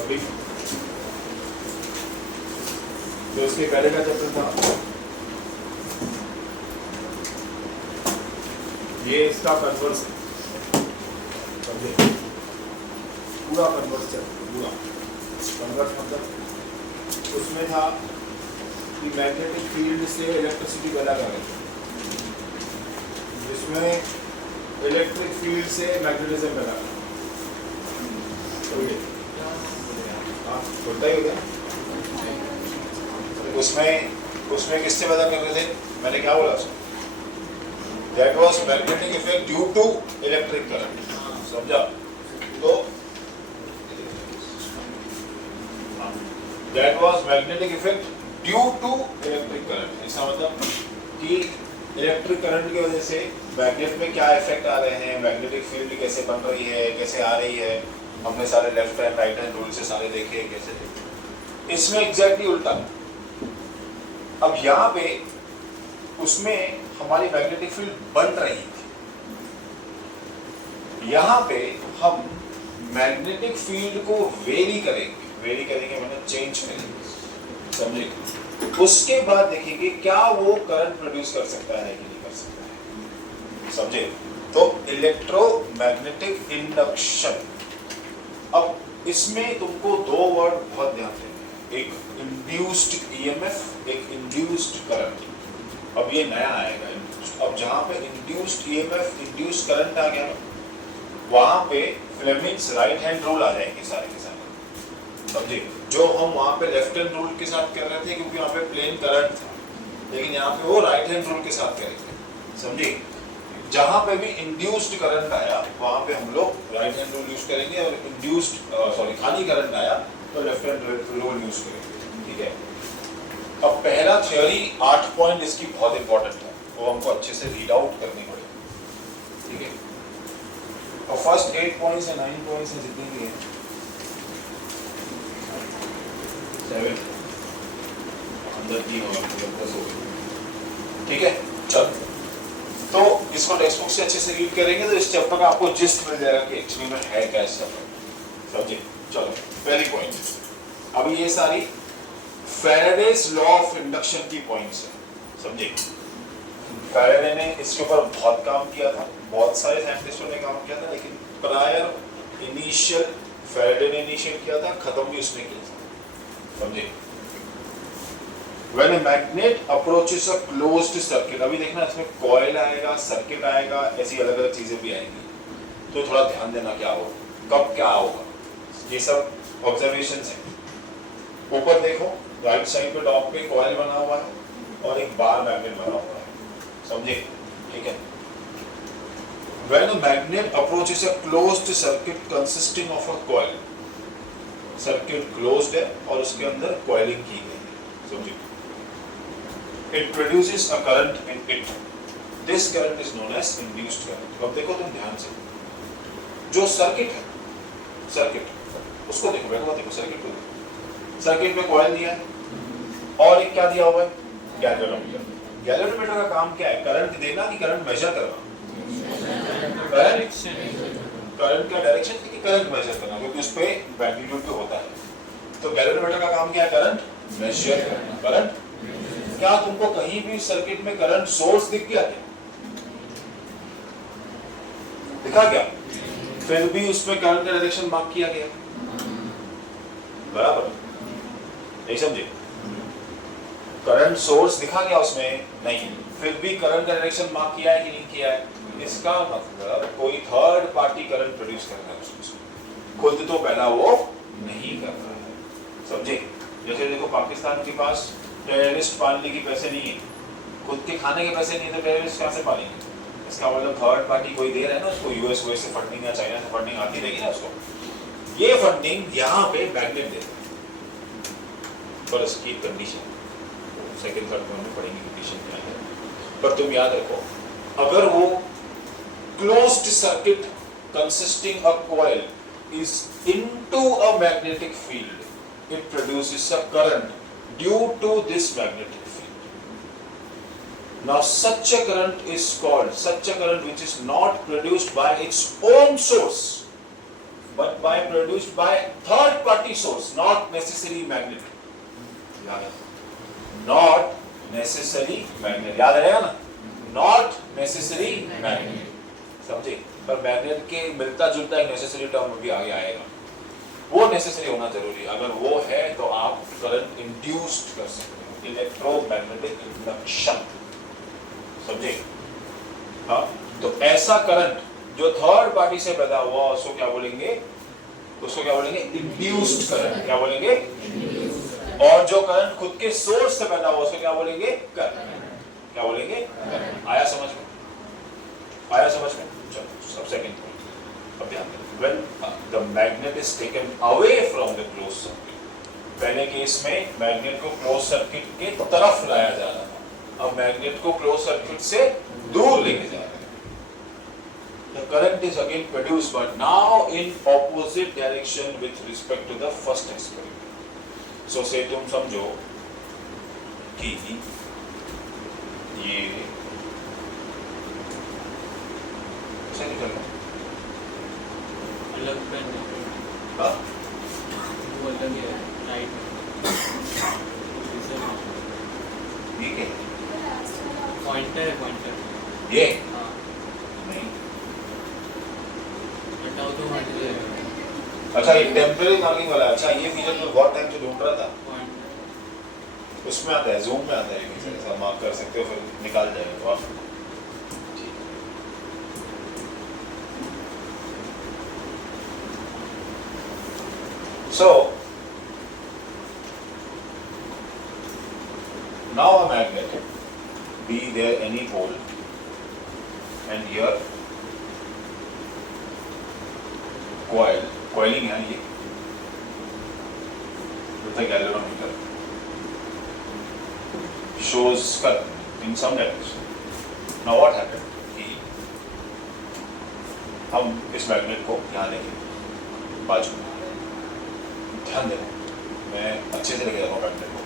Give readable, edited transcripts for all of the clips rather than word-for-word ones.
अभी जो इसके पहले का चैप्टर था ये इसका कन्वर्स है, समझे? पूरा कन्वर्स चैप्टर, पूरा कन्वर्स मतलब उसमें था कि मैग्नेटिक फील्ड से इलेक्ट्रिसिटी पैदा करें, जिसमें इलेक्ट्रिक फील्ड से मैग्नेटिज्म पैदा करें। उल्टा ही हो गया। उसमें किससे पैदा कर रहे थे? मैंने क्या बोला उसमें? That was magnetic effect due to electric current. समझा? तो that was magnetic effect due to electric current. इसका मतलब कि इलेक्ट्रिक करंट की वजह से मैग्नेट में क्या इफेक्ट आ रहे हैं, मैग्नेटिक फील्ड कैसे बन रही है, कैसे आ रही है, हमने सारे left hand right hand rule से सारे देखे कैसे देखे। इसमें एग्जैक्टली उल्टा। अब यहाँ पे उसमें हमारी मैग्नेटिक फील्ड बन रही थी, यहाँ पे हम मैग्नेटिक फील्ड को वेरी करेंगे मतलब चेंज करेंगे, समझे? उसके बाद देखेंगे क्या वो करंट प्रोड्यूस कर सकता है कि नहीं कर सकता है, समझे? तो इलेक्ट्रोमैग्नेटिक इंडक्शन। अब इसमें तुमको दो वर्ड बहुत ध्यान देने, एक इंड्यूस्ड ईएमएफ, एक इंड्यूस्ड करंट। अब ये नया आएगा इंड्यूस्ड। अब जहां पे इंड्यूस्ड ईएमएफ, इंड्यूस्ड करंट आ गया, वहां पे फ्लेमिंग्स राइट हैंड रूल आ जाएंगे सारे के सारे, समझे? जो हम वहां पे लेफ्ट हैंड रूल के साथ कर रहे थे क्योंकि वहां पे प्लेन करंट था, लेकिन यहाँ पे वो राइट हैंड रूल के साथ करेंगे, समझे? जहां पे भी इंड्यूस्ड करंट आया वहां पे हम लोग राइट हैंड रूल यूज करेंगे, और इंड्यूस्ड खाली करंट आया तो लेफ्ट हैंड रूल यूज करेंगे, ठीक है? अब पहला थ्योरी 8 पॉइंट इसकी बहुत इंपॉर्टेंट है, वो हमको अच्छे से रीड आउट करनी पड़ेगी, ठीक है? और फर्स्ट 8 पॉइंट्स है, 9 पॉइंट्स है, जितने भी हैं 7 अंदर नहीं होगा, ठीक है? चल, तो इसको टेक्स्ट बुक से अच्छे से रीड करेंगे तो इस चैप्टर का आपको जिस्ट मिल जाएगा कि एक्चुअली में है क्या इस चैप्टर, समझे? चलो पहली पॉइंट, अब ये सारी फैराडेज लॉ ऑफ इंडक्शन की पॉइंट्स हैं, समझे? फैराडे ने इसके ऊपर बहुत काम किया था, बहुत सारे साइंटिस्टों ने काम किया था, लेकिन प्रायर इनिशियल फैराडे ने इनिशिएट किया था, खत्म भी उसने किया था, समझे? When a magnet approaches a closed circuit, अभी देखना इसमें कॉइल आएगा, सर्किट आएगा, ऐसी अलग अलग चीजें भी आएंगी, तो थोड़ा ध्यान देना क्या होगा, कब क्या होगा, ये सब ऑब्जर्वेशंस हैं। ऊपर देखो राइट साइड पे टॉप पे कॉइल बना हुआ है और एक बार मैग्नेट बना हुआ है, समझे? ठीक है? When a magnet approaches a closed circuit consisting of a coil, circuit closed है और उसके अंदर कॉइलिंग की गई है, समझे? It produces a current in it. This current is known as induced current. अब देखो तुम ध्यान से, जो सर्किट है, सर्किट उसको देखो, देखो सर्किट को देखो, सर्किट में कॉइल दिया है और एक क्या दिया हुआ है, गैल्वेनोमीटर। गैल्वेनोमीटर का काम क्या है? करंट देना कि करंट मेजर करना? करंट का डायरेक्शन कि करंट मेजर करना, क्योंकि उस पे मैग्नीट्यूड पे होता है। तो गैल्वेनोमीटर का काम क्या है? करंट मेजर करना, करंट। क्या तुमको कहीं भी सर्किट में करंट सोर्स दिख गया क्या? दिखा क्या? फिर भी उसमें करंट का डायरेक्शन मार्क किया गया, बराबर? नहीं समझे? करंट सोर्स दिखा गया उसमें? नहीं, फिर भी करंट का डायरेक्शन मार्क किया है कि नहीं किया है? इसका मतलब कोई थर्ड पार्टी करंट प्रोड्यूस कर रहा है उसमें, खुद तो पहला वो नहीं कर रहा है, समझे? जैसे देखो पाकिस्तान के पास टेररिस्ट पालने के पैसे नहीं है, खुद के खाने के पैसे नहीं है, तो टेररिस्ट कहाँ से पालेंगे? इसका मतलब थर्ड पार्टी कोई दे रहा है ना उसको, यूएस से फंडिंग या चाइना से फंडिंग आती रहेगी ना उसको, ये फंडिंग यहाँ पे मैग्नेट देता है, पर इसकी कंडीशन सेकंड थर्ड में पढ़ेंगे कंडीशन क्या है। पर तुम याद रखो, अगर वो closed circuit consisting a coil is into a magnetic field, it produces a current due to this magnetic field. Now such a current is called, such a current which is not produced by its own source, but by produced by third party source, not necessary magnet. Not necessary magnet, याद रहेगा ना, not necessary magnet, समझे? पर magnet के मिलता जुलता एक necessary term भी आगे आएगा, वो नेसेसरी होना जरूरी है। अगर वो है तो आप करंट इंड्यूस्ड कर सकते हो, इलेक्ट्रोमैग्नेटिक इंडक्शन, समझे? हाँ, तो ऐसा करंट जो थर्ड पार्टी से पैदा हुआ उसको क्या बोलेंगे? उसको क्या बोलेंगे? Induced current. क्या बोलेंगे? और जो करंट खुद के सोर्स से पैदा हुआ उसको क्या बोलेंगे? करंट। क्या बोलेंगे? करंट। आया समझ में? आया समझ में? चलो सब सेकंड पॉइंट अब ध्यान दें। When the magnet is taken away from the closed circuit, पहले केस में मैग्नेट को क्लोज सर्किट के तरफ लाया जा रहा था, अब मैग्नेट को क्लोज सर्किट से दूर लेके जा रहे हैं। The current is again produced, but now in opposite direction with respect to the first experiment. So say तुम समझो कि ये से निकल रहा है, अलग पेन है, हाँ वो अलग है, राइट ये क्या? पॉइंटर है, पॉइंटर ये हाँ नहीं, हटाओ तो हट जाएगा अच्छा ये टेम्परेरी मार्किंग वाला। अच्छा ये फीचर मैं बहुत टाइम से ढूंढ रहा था, पॉइंटर उसमें आता है, जूम में आता है, ये फीचर ऐसा मार्क कर सकते हो, फिर निकाल जाएगा तो आप। So now a magnet, be there any pole, and here coiling है ये with a galvanometer shows current in some direction. Now what happened कि हम इस मैग्नेट को यहाँ लेंगे बाजू में, ध्यान देना, मैं अच्छे से लेके जा रहा हूँ मैग्नेट को।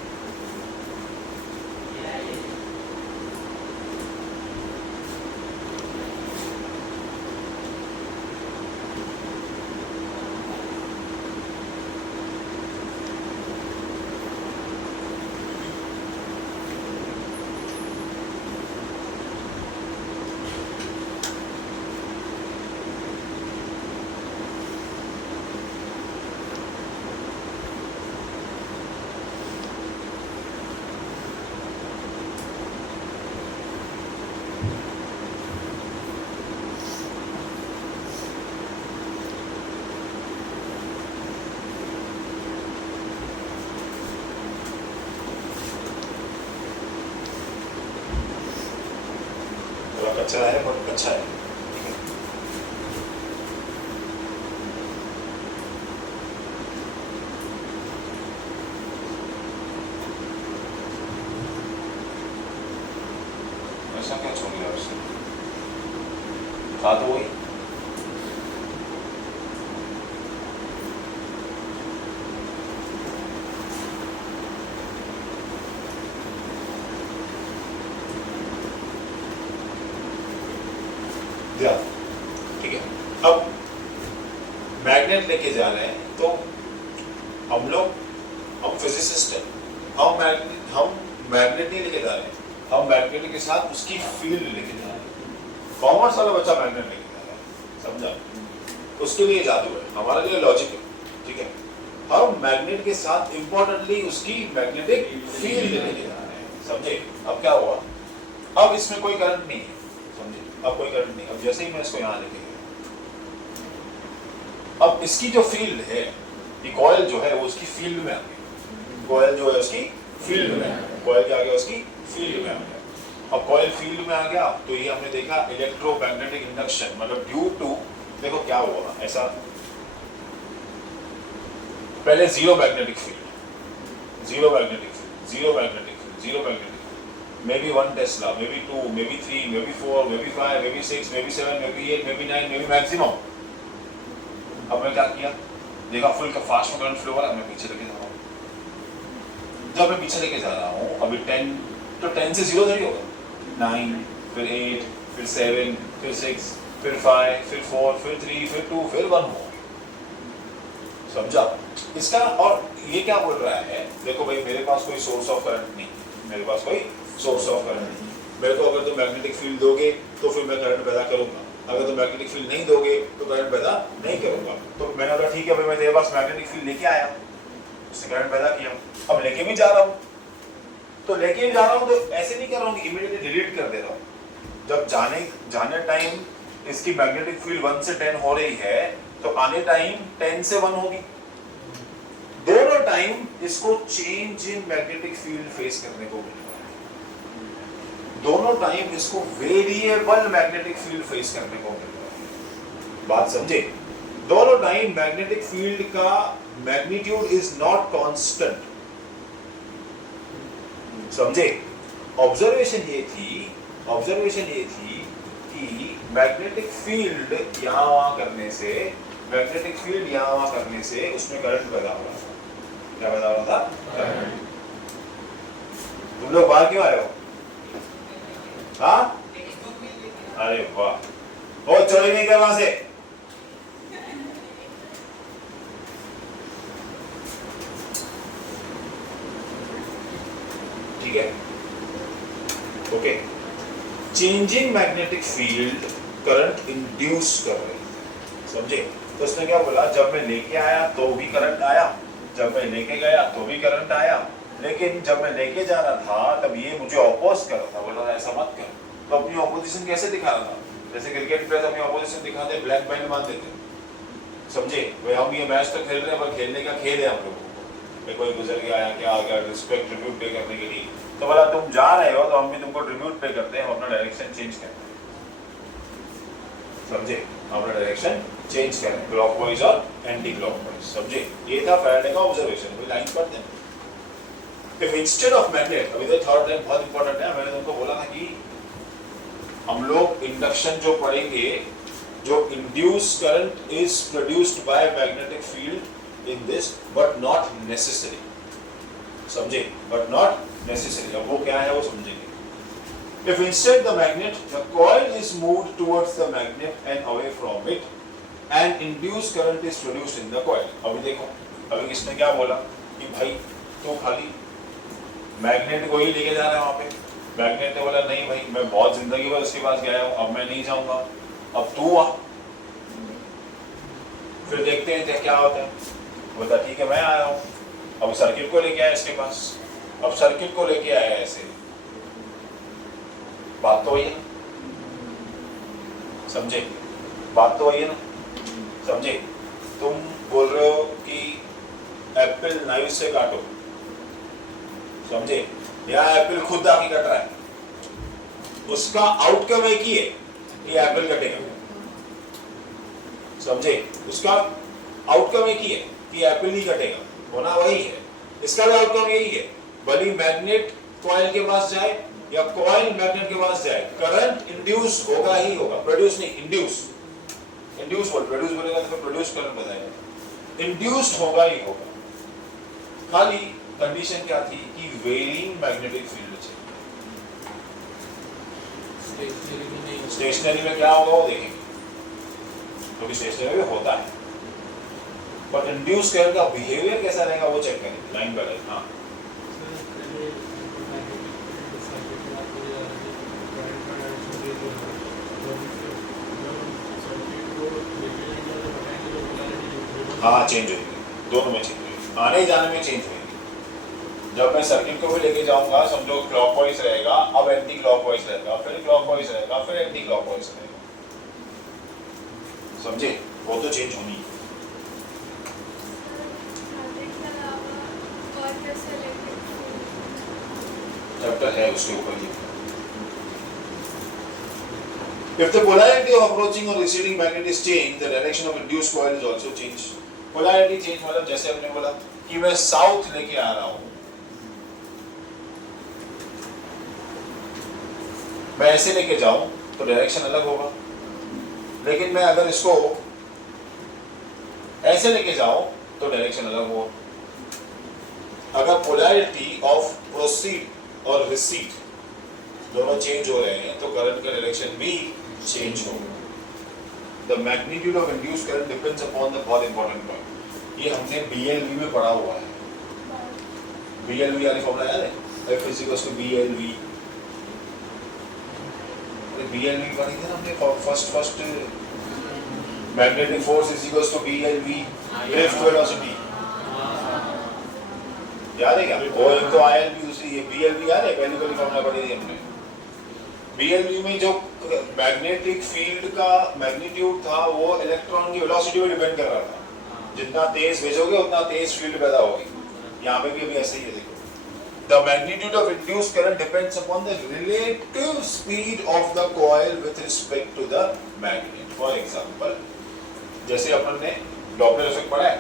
अच्छा है, बहुत अच्छा है। ऐसा क्या छोड़ दिया उसने? था तो वही। ठीक है, अब मैग्नेट लेके जा रहे हैं तो हम लोग, हम फिजिसिस्ट हैं, हम मैग्नेट नहीं लेके जा रहे हैं, हम मैग्नेट के साथ उसकी फील्ड लेके जा रहे हैं। कॉमर्स वाला बच्चा मैग्नेट लेके जा रहा है, समझा? उसके लिए जादू है, हमारे लिए लॉजिक है, ठीक है? हम मैग्नेट के साथ इंपॉर्टेंटली उसकी मैग्नेटिक फील्ड लेके जा रहे हैं, समझे? अब क्या हुआ? अब इसमें कोई करंट नहीं है, समझे? अब कोई करंट नहीं। अब जैसे ही मैं इसको यहाँ लेके गया, अब इसकी जो फील्ड है, ये कॉइल जो है वो उसकी फील्ड में आ गई, कॉइल जो है उसकी फील्ड में, कॉइल क्या आ गया? उसकी फील्ड में आ गया। अब कॉइल फील्ड में आ गया तो ये हमने देखा इलेक्ट्रोमैग्नेटिक इंडक्शन, मतलब ड्यू टू, देखो क्या हुआ ऐसा, पहले zero magnetic field, zero magnetic field, zero magnetic field, zero magnetic, maybe 1 Tesla, maybe 2, maybe 3, maybe 4, maybe 5, maybe 6, maybe 7, maybe 8, maybe 9, maybe maximum। अब मैं क्या किया? देखा फुल का फास्ट में करंट फ्लो हो रहा है, मैं पीछे लेके जा रहा हूँ। जब मैं पीछे लेके जा रहा हूँ, अभी 10 तो 10 से 0 थोड़ी होगा, 9, फिर 8, फिर 7, फिर 6, फिर 5, फिर 4, फिर 3, फिर 2, फिर 1 हो। समझा? इसका और ये क्या बोल रहा है, देखो भाई मेरे पास कोई सोर्स ऑफ करंट नहीं, मेरे पास कोई सोर्स ऑफ करंट नहीं, मेरे को अगर तुम मैग्नेटिक फील्ड दोगे तो फिर मैं करंट पैदा करूंगा, अगर तुम मैग्नेटिक फील्ड नहीं दोगे तो करंट पैदा नहीं करूंगा। तो मैंने बोला ठीक है भाई मैं तेरे पास मैग्नेटिक फील्ड लेके आया, उसने करंट पैदा किया, अब लेके भी जा रहा हूँ, तो लेके जा रहा हूँ तो ऐसे नहीं कर रहा हूँ कि इमीडिएटली डिलीट कर दे रहा हूँ। जब जाने टाइम इसकी मैग्नेटिक फील्ड 1 से 10 हो रही है तो आने टाइम 10 से 1 होगी, दोनों टाइम इसको change in magnetic field face करने को मिल रहा है, दोनों टाइम इसको वेरिएबल मैग्नेटिक फील्ड फेस करने को मिल रहा है। बात समझे? दोनों टाइम मैग्नेटिक फील्ड का मैग्नीट्यूड इज नॉट कांस्टेंट, समझे? ऑब्जर्वेशन ये थी कि मैग्नेटिक फील्ड यहां वहां करने से, मैग्नेटिक फील्ड यहां वहां करने से उसमें करंट पैदा हो रहा था। क्या पैदा हो रहा था? करंट। तुम लोग बाहर क्यों आए हो? हाँ? अरे वाह, बहुत चोरी नहीं कर वहां से। ठीक है, okay. Changing magnetic field current induce कर रही है, समझे? तो उसने क्या बोला, जब मैं लेके आया तो भी करंट आया, जब मैं लेके गया तो भी करंट आया, लेकिन जब मैं लेके जा रहा था तब ये मुझे ऑपोज कर रहा था, बोल रहा था ऐसा मत कर। तो अपनी ऑपोजिशन कैसे दिखा रहा था? जैसे क्रिकेट प्लेयर अपनी ऑपोजिशन दिखाते, ब्लैक बैंड बांध देते, समझे? भाई हम ये मैच तो खेल रहे हैं पर खेलने का खेल है हम लोगों को, कोई गुजर के आया, क्या आ गया, रिस्पेक्ट ट्रिब्यूट पे करने के लिए, तो बोला तुम जा रहे हो तो हम भी तुमको ट्रिब्यूट पे करते हैं, हम अपना डायरेक्शन चेंज करते हैं, समझे? अपना डायरेक्शन चेंज करें, क्लॉकवाइज और एंटी क्लॉकवाइज, समझे? ये था फैराडे का ऑब्जर्वेशन। कोई लाइन पढ़ते हैं, इफ इंस्टेड ऑफ मैग्नेट, अभी तो थर्ड लाइन बहुत इंपॉर्टेंट है, मैंने तुमको बोला था कि हम लोग इंडक्शन जो पढ़ेंगे, जो induce current is produced by magnetic field in this but not necessary, समझे? But not necessary. अब वो क्या है वो समझेंगे। If instead the magnet, the coil is moved towards the magnet and away from it, and induced current is produced in the coil. अभी देखो, अभी इसने क्या बोला कि भाई तो खाली मैग्नेट को ही लेके जा रहा है वहाँ पे, मैग्नेट ने बोला नहीं भाई मैं बहुत जिंदगी भर उसके पास गया हूँ, अब मैं नहीं जाऊँगा, अब तू आ, फिर देखते हैं क्या होता है। बोलता ठीक है मैं आया हूँ, अब सर्किट को लेके आया इसके पास, अब सर्किट को लेके आया ऐसे, बात तो वही है ना, समझे? बात तो वही है ना, समझे? तुम बोल रहे हो कि एप्पल नाइफ से काटो, समझे? या एप्पल खुद आके कट रहा है, उसका आउटकम एक ही है कि एप्पल कटेगा, समझे? उसका आउटकम एक ही है कि एप्पल ही कटेगा, होना वही है। इसका भी आउटकम यही है, भले मैग्नेट कॉइल के पास जाए या कॉइल मैग्नेट के पास जाए, करंट इंड्यूस होगा ही होगा, प्रोड्यूस नहीं, इंड्यूस। इंड्यूस बोल, प्रोड्यूस बोलेगा तो फिर प्रोड्यूस करंट बताएगा, इंड्यूस्ड होगा ही होगा। खाली कंडीशन क्या थी कि वेरिंग मैग्नेटिक फील्ड चाहिए। स्टेशनरी में क्या होगा वो देखेंगे, क्योंकि स्टेशनरी में होता है, बट इंड्यूस करंट का बिहेवियर कैसा रहेगा वो चेक करेंगे लाइन बाय लाइन। हाँ हाँ चेंज होगी, दोनों में चेंज होगी, आने जाने में चेंज होगी। जब मैं सर्किट को भी लेके जाऊंगा समझो क्लॉकवाइज रहेगा, अब एंटी क्लॉकवाइज रहेगा, फिर क्लॉकवाइज रहेगा, फिर एंटी क्लॉकवाइज रहेगा, समझे? वो तो चेंज होनी है। चैप्टर है उसके ऊपर ही। If the polarity of approaching or receding magnet is changed, the direction of induced coil is also changed. Polarity change मतलब जैसे हमने बोला कि मैं साउथ लेके आ रहा हूँ, मैं ऐसे लेके जाऊं तो डायरेक्शन अलग होगा, लेकिन मैं अगर इसको ऐसे लेके जाऊं तो डायरेक्शन अलग होगा। अगर पोलैरिटी ऑफ प्रोसीड और रिसीड दोनों चेंज हो रहे हैं तो करंट का डायरेक्शन भी चेंज होगा। The magnitude of induced current depends upon the बहुत important point। ये हमने BLV में पढ़ा हुआ है। BLV वाली फॉर्मूला याद है? F is equals to BLV। BLV पढ़ी थी ना हमने first magnetic force is equals to BLV drift velocity, याद है क्या? और एक तो ILV, दूसरी ये BLV याद है? पहली वाली फॉर्मूला पढ़ी थी हमने। BLV में जो मैग्नेटिक फील्ड का मैग्नीट्यूड था वो इलेक्ट्रॉन की वेलोसिटी पर डिपेंड कर रहा था। जितना तेज भेजोगे उतना तेज फील्ड पैदा होगी। यहाँ पे भी अभी ऐसे ही है, देखो। The magnitude of induced current depends upon the relative speed of the coil with respect to the magnet. For example, जैसे अपन ने डॉपलर इफेक्ट पढ़ा है,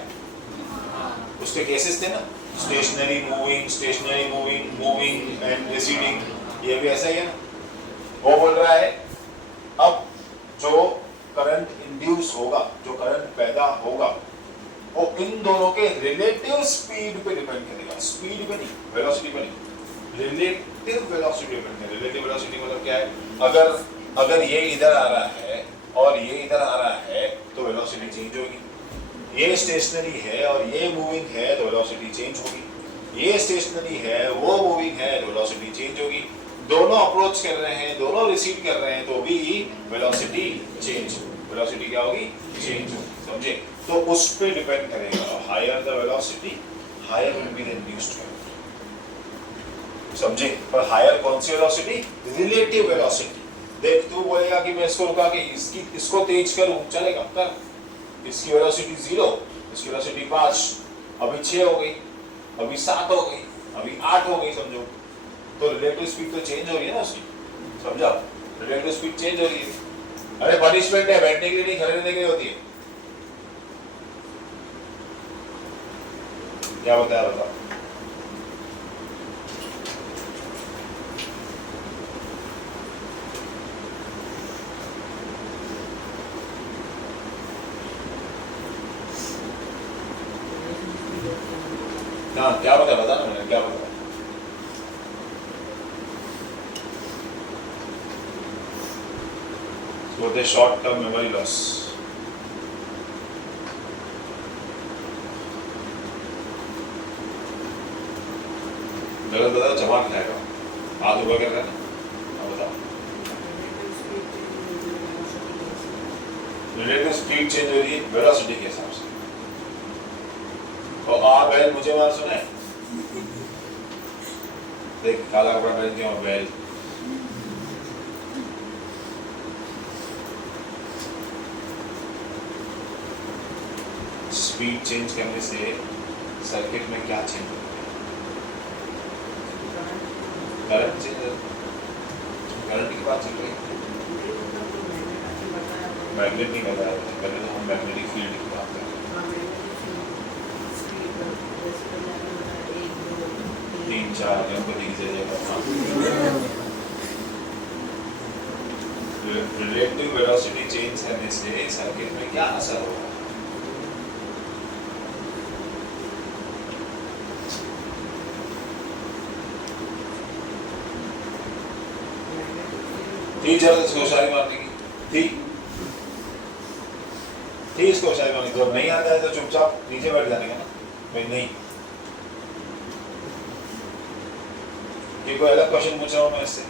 उसके केसेस थे ना, stationary moving, moving and receding, ये भी ऐसा ही है ना। वो बोल रहा है अब जो करंट इंड्यूस होगा, जो करंट पैदा होगा, वो इन दोनों के रिलेटिव स्पीड पे डिपेंड करेगा, स्पीड पे नहीं, वेलोसिटी पे नहीं, रिलेटिव वेलोसिटी पे डिपेंड करेगा। रिलेटिव वेलोसिटी मतलब क्या है? अगर ये इधर आ रहा है और ये इधर आ रहा है तो वेलोसिटी चेंज होगी। ये स्टेशनरी है और ये मूविंग है तो वेलोसिटी चेंज होगी। ये स्टेशनरी है, वो मूविंग है तो वेलोसिटी चेंज होगी। दोनों अप्रोच कर रहे हैं, दोनों रिसीव कर रहे हैं तो भी वेलोसिटी चेंज, वेलोसिटी क्या होगी? चेंज, समझे? तो उस पे डिपेंड करेगा। Higher the velocity, higher will be the induced current, समझे? पर हायर कौन सी वेलोसिटी? Relative velocity. देख, तू बोलेगा कि मैं इसको रुका के इसको तेज करूं, चलेगा? कर। इसकी वेलोसिटी 0, इसकी वेलोसिटी 5, अभी 6 हो गई, अभी 7 हो गई, अभी 8 हो गई, समझो? तो रिलेटिव स्पीड तो चेंज हो रही है ना उसकी, समझा? रिलेटिव स्पीड चेंज हो रही है। अरे पनिशमेंट है, बैठने के लिए नहीं, खड़े रहने के लिए होती है। क्या बताया, बताओ? हाँ, क्या बताया? बता ना, मैंने क्या बताया? बोलते शॉर्ट टर्म मेमोरी लॉस। गलत बताओ, जमा खाएगा। हाथ ऊपर कर रहे हैं, बताओ। रिलेटिव स्पीड चेंज हो रही है वेलोसिटी के हिसाब से। और आ बैल मुझे बात सुना है? देख, काला कपड़ा पहन के और बैल, स्पीड चेंज करने से सर्किट में क्या चेंज होता है? करंट चेंज, करंट की बात चल रही है। मैग्नेट नहीं बताया, पहले तो हम मैग्नेटिक फील्ड की बात कर रहे हैं। 3-4 गणपति की जगह रिलेटिव वेलोसिटी चेंज करने से सर्किट में क्या असर होगा? थी जरूरत इसको शायरी मारने की, थी इसको शायरी मारने की। तो नहीं आता है तो चुपचाप नीचे बैठ जाने का ना, भाई नहीं। ये कोई अलग क्वेश्चन पूछ रहा हूँ मैं इससे?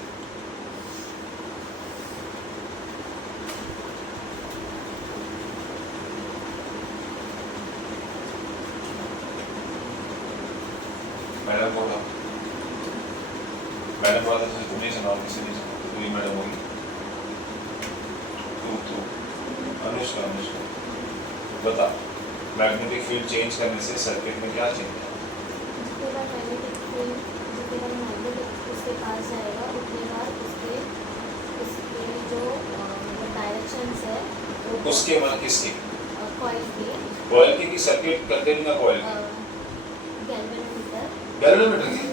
मैडम बोला, मैडम बोला था तुम नहीं सुनाओ, किसी नहीं सुना, तो कोई मैडम होगी। तू अनुष्का बता, मैग्नेटिक फील्ड चेंज करने से सर्किट में क्या चेंज है? उसके पास जाएगा, उसके बाद उसके जो डायरेक्शंस है उसके मतलब किसके? कॉइल के, कॉइल की सर्किट कंटेनिंग का कॉइल, गैल्वेनोमीटर की।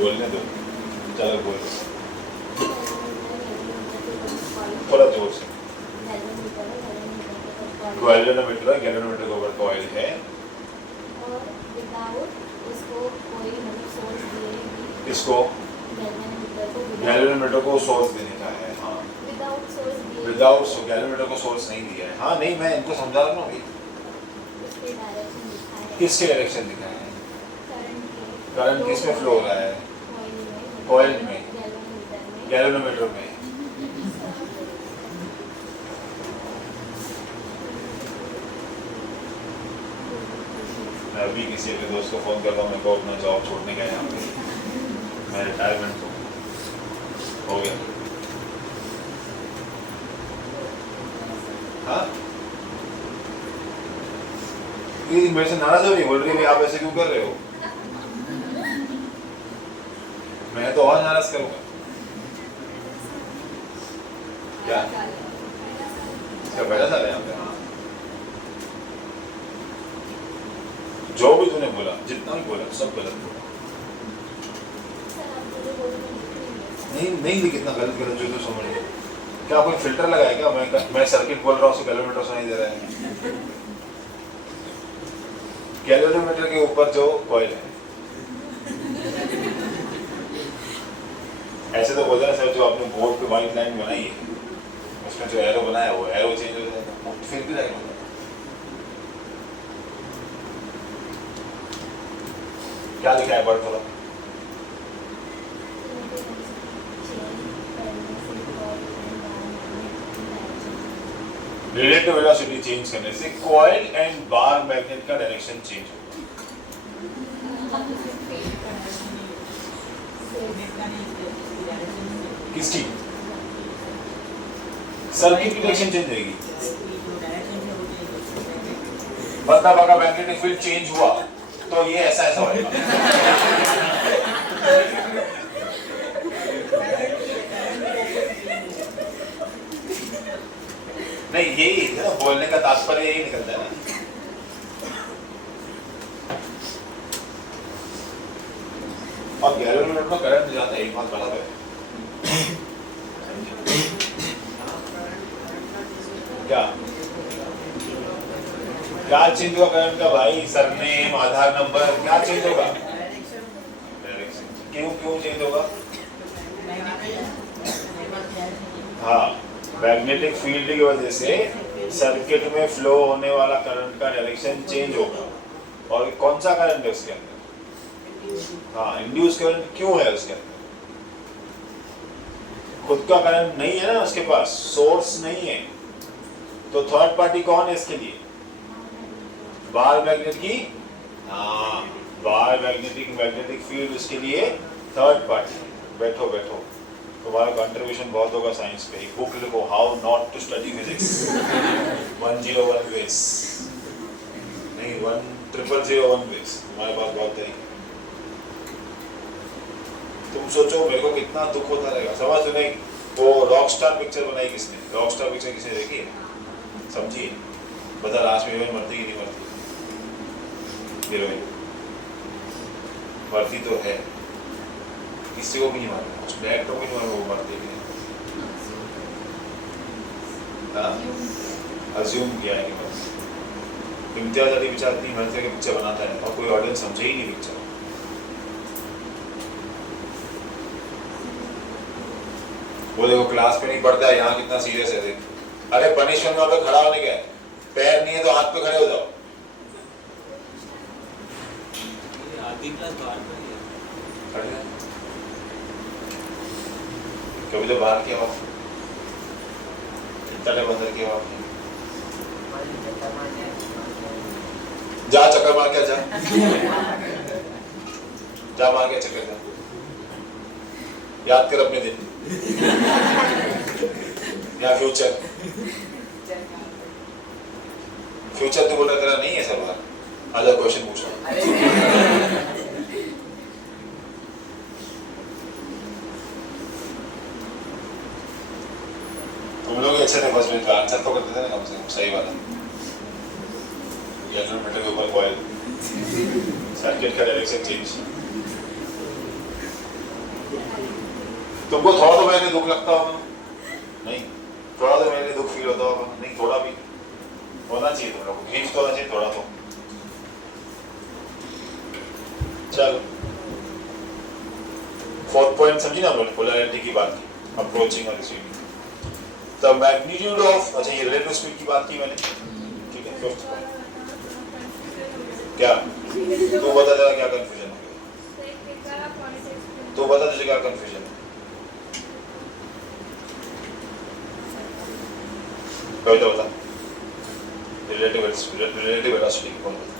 बोलने दो, चलो बोल, थोड़ा जोर से। गैल्वेनोमीटर है, गैल्वेनोमीटर के ऊपर कॉइल है और विदाउट इसको कोई मतलब सोर्स दिए भी इसको गैल्वेनोमीटर को गैल्वेनोमीटर को सोर्स देने का है, हाँ। विदाउट सोर्स दिए विदाउट गैल्वेनोमीटर को सोर्स नहीं दिया है, हाँ। नहीं, मैं इनको समझा रहा हूँ अभी। उसके डायरेक्शन लिखा है, किसके डायरेक्शन दिखा है? करंट करंट किस में फ्लो हो रहा है? कॉइल कॉइल में, गैल्वेनोमीटर में गैल्वेनोमीटर में। मैं अभी किसी अपने दोस्त को फोन करता हूँ, मेरे को अपना जॉब छोड़ने का है यहाँ पे, मैं रिटायरमेंट हो गया। हाँ, ये मेरे से नाराज हो रही, बोल रही है आप ऐसे क्यों कर रहे हो? मैं तो और नाराज करूंगा। क्या इसका पहला साल है यहाँ पे? हाँ। जो भी तूने बोला, जितना भी बोला, सब गलत बोला। नहीं नहीं, लेकिन कितना गलत गलत जो तो समझ नहीं। क्या कोई फिल्टर लगाया क्या? मैं सर्किट बोल रहा हूँ, गैल्वेनोमीटर सुनाई दे रहा है। गैल्वेनोमीटर के ऊपर जो कॉइल है, ऐसे तो बोलते हैं सर, जो आपने बोर्ड पे व्हाइट लाइन बनाई है, उसमें जो एरो बनाया वो एरो चेंज हो जाएगा, फिर भी लाइन हो जाएगा। क्या लिखा है? पढ़ थोड़ा। रिलेटिव वेलोसिटी चेंज करने से कॉइल एंड बार मैग्नेट का डायरेक्शन चेंज होगा। किसकी? सर्किट की डायरेक्शन चेंज होगी। मतलब अगर मैग्नेटिक फील्ड चेंज हुआ तो ये ऐसा ऐसा होगा। नहीं, यही है ना बोलने का तात्पर्य, यही निकलता है ना। और गैल्वेनोमीटर में करंट जाता है, एक बात गलत है। क्या क्या चेंज होगा करंट का भाई? सरनेम, आधार नंबर, क्या चेंज होगा? डायरेक्शन। क्यों क्यों चेंज होगा? हाँ, मैग्नेटिक फील्ड की वजह से सर्किट में फ्लो होने वाला करंट का डायरेक्शन चेंज होगा। और कौन सा करंट है उसके अंदर? हाँ, इंड्यूस करंट क्यों है उसके अंदर? खुद का करंट नहीं है ना उसके पास, सोर्स नहीं है, तो थर्ड पार्टी कौन है इसके लिए? बार मैग्नेट की, हाँ, बार मैग्नेटिक फील्ड उसके लिए थर्ड पार्टी। बैठो बैठो, तुम्हारा कंट्रीब्यूशन बहुत होगा साइंस पे। एक बुक लिखो, how not to study physics, 101 ways, नहीं 1001 वेज। तुम्हारे पास बहुत तरीके। तुम सोचो मेरे को कितना दुख होता रहेगा। समझ तूने वो रॉकस्टार पिक्चर बनाई किसने? रॉकस्टार पिक्चर किसने देखी है? समझिए, बता लास्ट में हीरोइन मरती कि नहीं मरती? हीरोइन मरती तो है, किसी को भी नहीं मालूम, कुछ डायरेक्टर को भी नहीं मालूम वो मरती है। अज्यूम किया है कि मरती। इम्तियाज अली बेचारा इतनी मेहनत करके पिक्चर बनाता है और कोई ऑडियंस समझे ही नहीं पिक्चर। वो देखो क्लास पे नहीं पढ़ता है, यहाँ कितना सीरियस है। देख, अरे पनिशमेंट में तो खड़ा होने का है, पैर नहीं है तो हाथ पे खड़े हो जाओ। आधी क्लास बाहर पर ही है। खड़े हैं। कभी तो बाहर किया हुआ, इतना बंदर किया हुआ। जा चक्कर मार के जा, जा मार के चक्कर जा, याद कर अपने दिन या फ्यूचर। फ्यूचर तो बोला तेरा नहीं है सवाल। आजा क्वेश्चन पूछ रहा। तुम लोग अच्छे थे, बस में आंसर तो करते थे ना कम से कम, सही बात है। गैल्वेनोमीटर के ऊपर कॉइल, सर्किट का डायरेक्शन चेंज। तुमको थोड़ा तो मेरे दुख लगता होगा? नहीं, थोड़ा तो मेरे दुख फील होता होगा? नहीं, थोड़ा भी होना चाहिए। तुम लोग को ग्रीफ तो होना चाहिए थोड़ा तो। चल फोर्थ पॉइंट समझी ना हम लोग पोलैरिटी की बात की, अप्रोचिंग और रिसीविंग। द मैग्नीट्यूड ऑफ, अच्छा ये रिलेटिव स्पीड की बात की मैंने, ठीक है। फिफ्थ पॉइंट क्या, तू बता जरा क्या कंफ्यूजन है, तू बता तुझे क्या कंफ्यूजन है। कविता बता, रिलेटिव वेलोसिटी कौन बता।